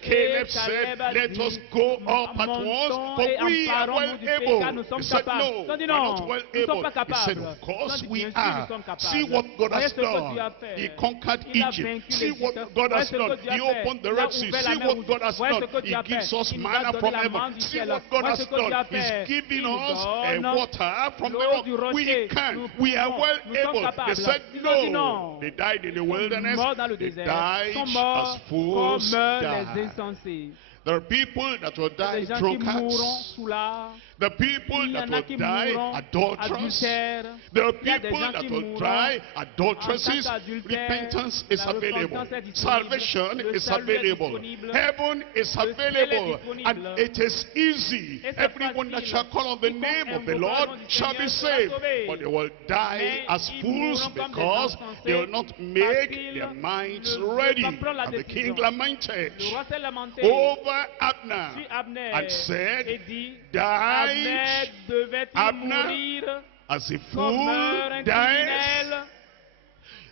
Caleb Et said, Caleb a let dit, us go up at once, montons for et we are emparons-nous well du pays, car nous able. sommes He said, capables. no, Ils ont dit we're non, not well nous ne sommes able. pas He said, capables. of course Ils ont dit, we bien sûr, nous are. sommes capables. See what God Voyez has ce que Dieu a done. fait. He conquered Il a Egypt. vaincu See what l'Égypte. God Voyez has ce que done. Dieu a He fait. opened the Il a Red Sea. ouvert la See mer what rouge. God has Voyez ce done. que Dieu He a gives fait. us Il nous a manna donné from la heaven. manne du See ciel. what God Voyez has ce que Dieu a done. He's fait. giving Il nous us donne water from the l'eau rock. du We rocher. can. Nous We are pouvons. well Nous sommes able. They capables. said Ils ont dit no. non. They died in the Ils sont wilderness. morts dans le They désert. died Ils sont as morts fools comme meurent les died. insensés. There are people that will die Des gens qui mourront drunkards. sous l'art. The people Il y that en a will qui die mourront adulterers. adultères. There are Il y a des people gens that qui will mourront die en adulteresses. tant qu'adultères. Repentance is La available. repentance est disponible. Salvation Le is salut est available. disponible. Heaven is Le ciel est available. disponible. And it is easy. Et c'est Everyone that facile. shall call on the Quiconque name of the invoquera le Lord nom du shall be Seigneur sera saved. sauvé. But they will die Mais as ils fools mourront comme des because insensés they will not parce make qu'ils their minds ne ready. veulent pas prendre la And the décision. king lamented Le roi s'est lamenté over Abner sur Abner and said, et dit, died Abner devait-il Abner mourir as a comme meurt fool un dies? criminel?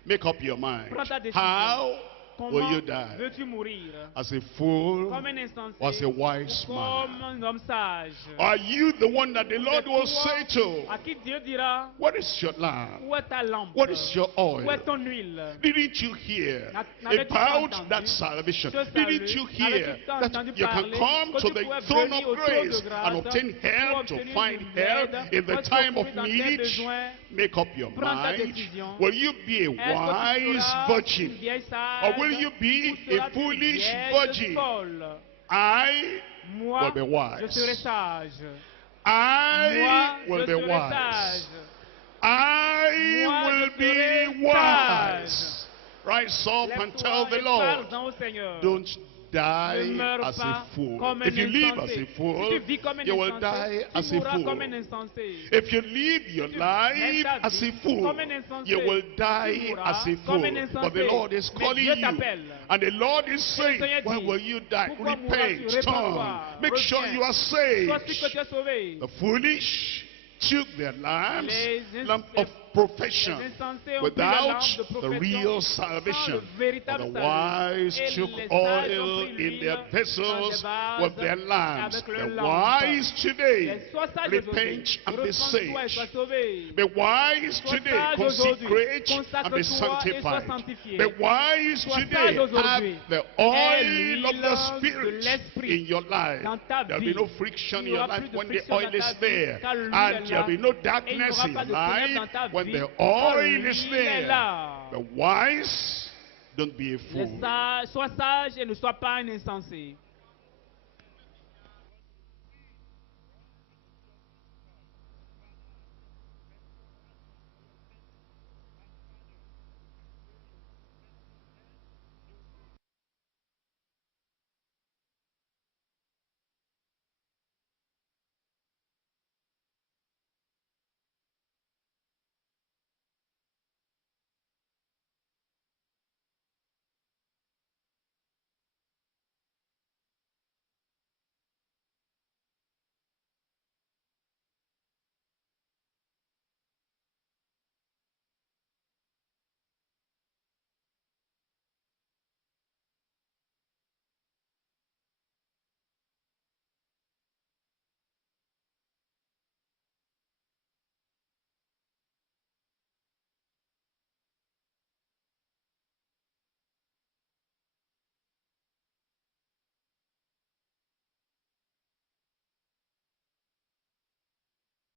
Make up your mind. Prends ta décision. How will Comment you die? veux-tu mourir? As a fool Comme un insensé or as a wise ou man? comme un homme sage? Are you the one that the Lord will say to? À qui Dieu dira, What is your lamp? où est ta lampe? What is your Où est oil? ton huile? Didn't you hear N'avais-tu pas about entendu that salvation? ce salut? Didn't you hear N'avais-tu pas that entendu you can parler come que to tu the pouvais throne venir of au trône de grace grâce and obtain pour help, to obtenir find une help aide, in the pour time of trouver dans tes need? besoins? Make up your Prends ta mind. décision. Will you be a Est-ce que tu wise seras une virgin? vieille sage, Or will you be ou a seras-tu une foolish vieille virgin? folle? I Moi, will be wise. je serai sage. I Moi, will je be serai wise. sage. I Moi, will je be serai wise. Rise up and tell Lève-toi the et Lord, parle-en au Seigneur. don't die Ne meurs as a pas fool. comme un If you live as insensé. a fool, Si tu vis comme un you will insensé, die tu as a mourras fool. comme un insensé. If you live your Si tu life mets ta as a vie fool, comme un insensé, you will tu die mourras as a comme fool. un insensé. But the Lord is Mais calling Dieu you. t'appelle. And the Lord is saying, Seigneur when dit, will you die? pourquoi Repent, mourras-tu? turn. Répands-toi, Make sure reviens. you are saved. Sois si que tu es sauvé. The foolish took their lamps, Les lamp of profession, Les insensés ont pris la without lampe de the profession real sans salvation. le véritable For the salut. wise Et took les sages ont oil pris in l'huile their dans des vessels vases with their lamps. avec leurs The lampes. wise today, Les sois sages repent aujourd'hui, and be repens-toi et sois saved. sauvé. Be wise Sois today, sage aujourd'hui, consecrate and be consacre-toi et sois sanctified. sanctifié. Be wise Sois today, sage have aujourd'hui. the Aie oil of l'huile the de Spirit l'esprit in your life. dans ta There will vie. be no friction Il in n'y your aura life plus de when the friction oil dans ta is vie, there. car l'huile And est there là. will be no Et il n'y darkness aura in pas your de ténèbres dans life ta when vie, the car oil is l'huile est there. là. The wise, don't be a Les fool. sages, sois sage et ne sois pas un insensé.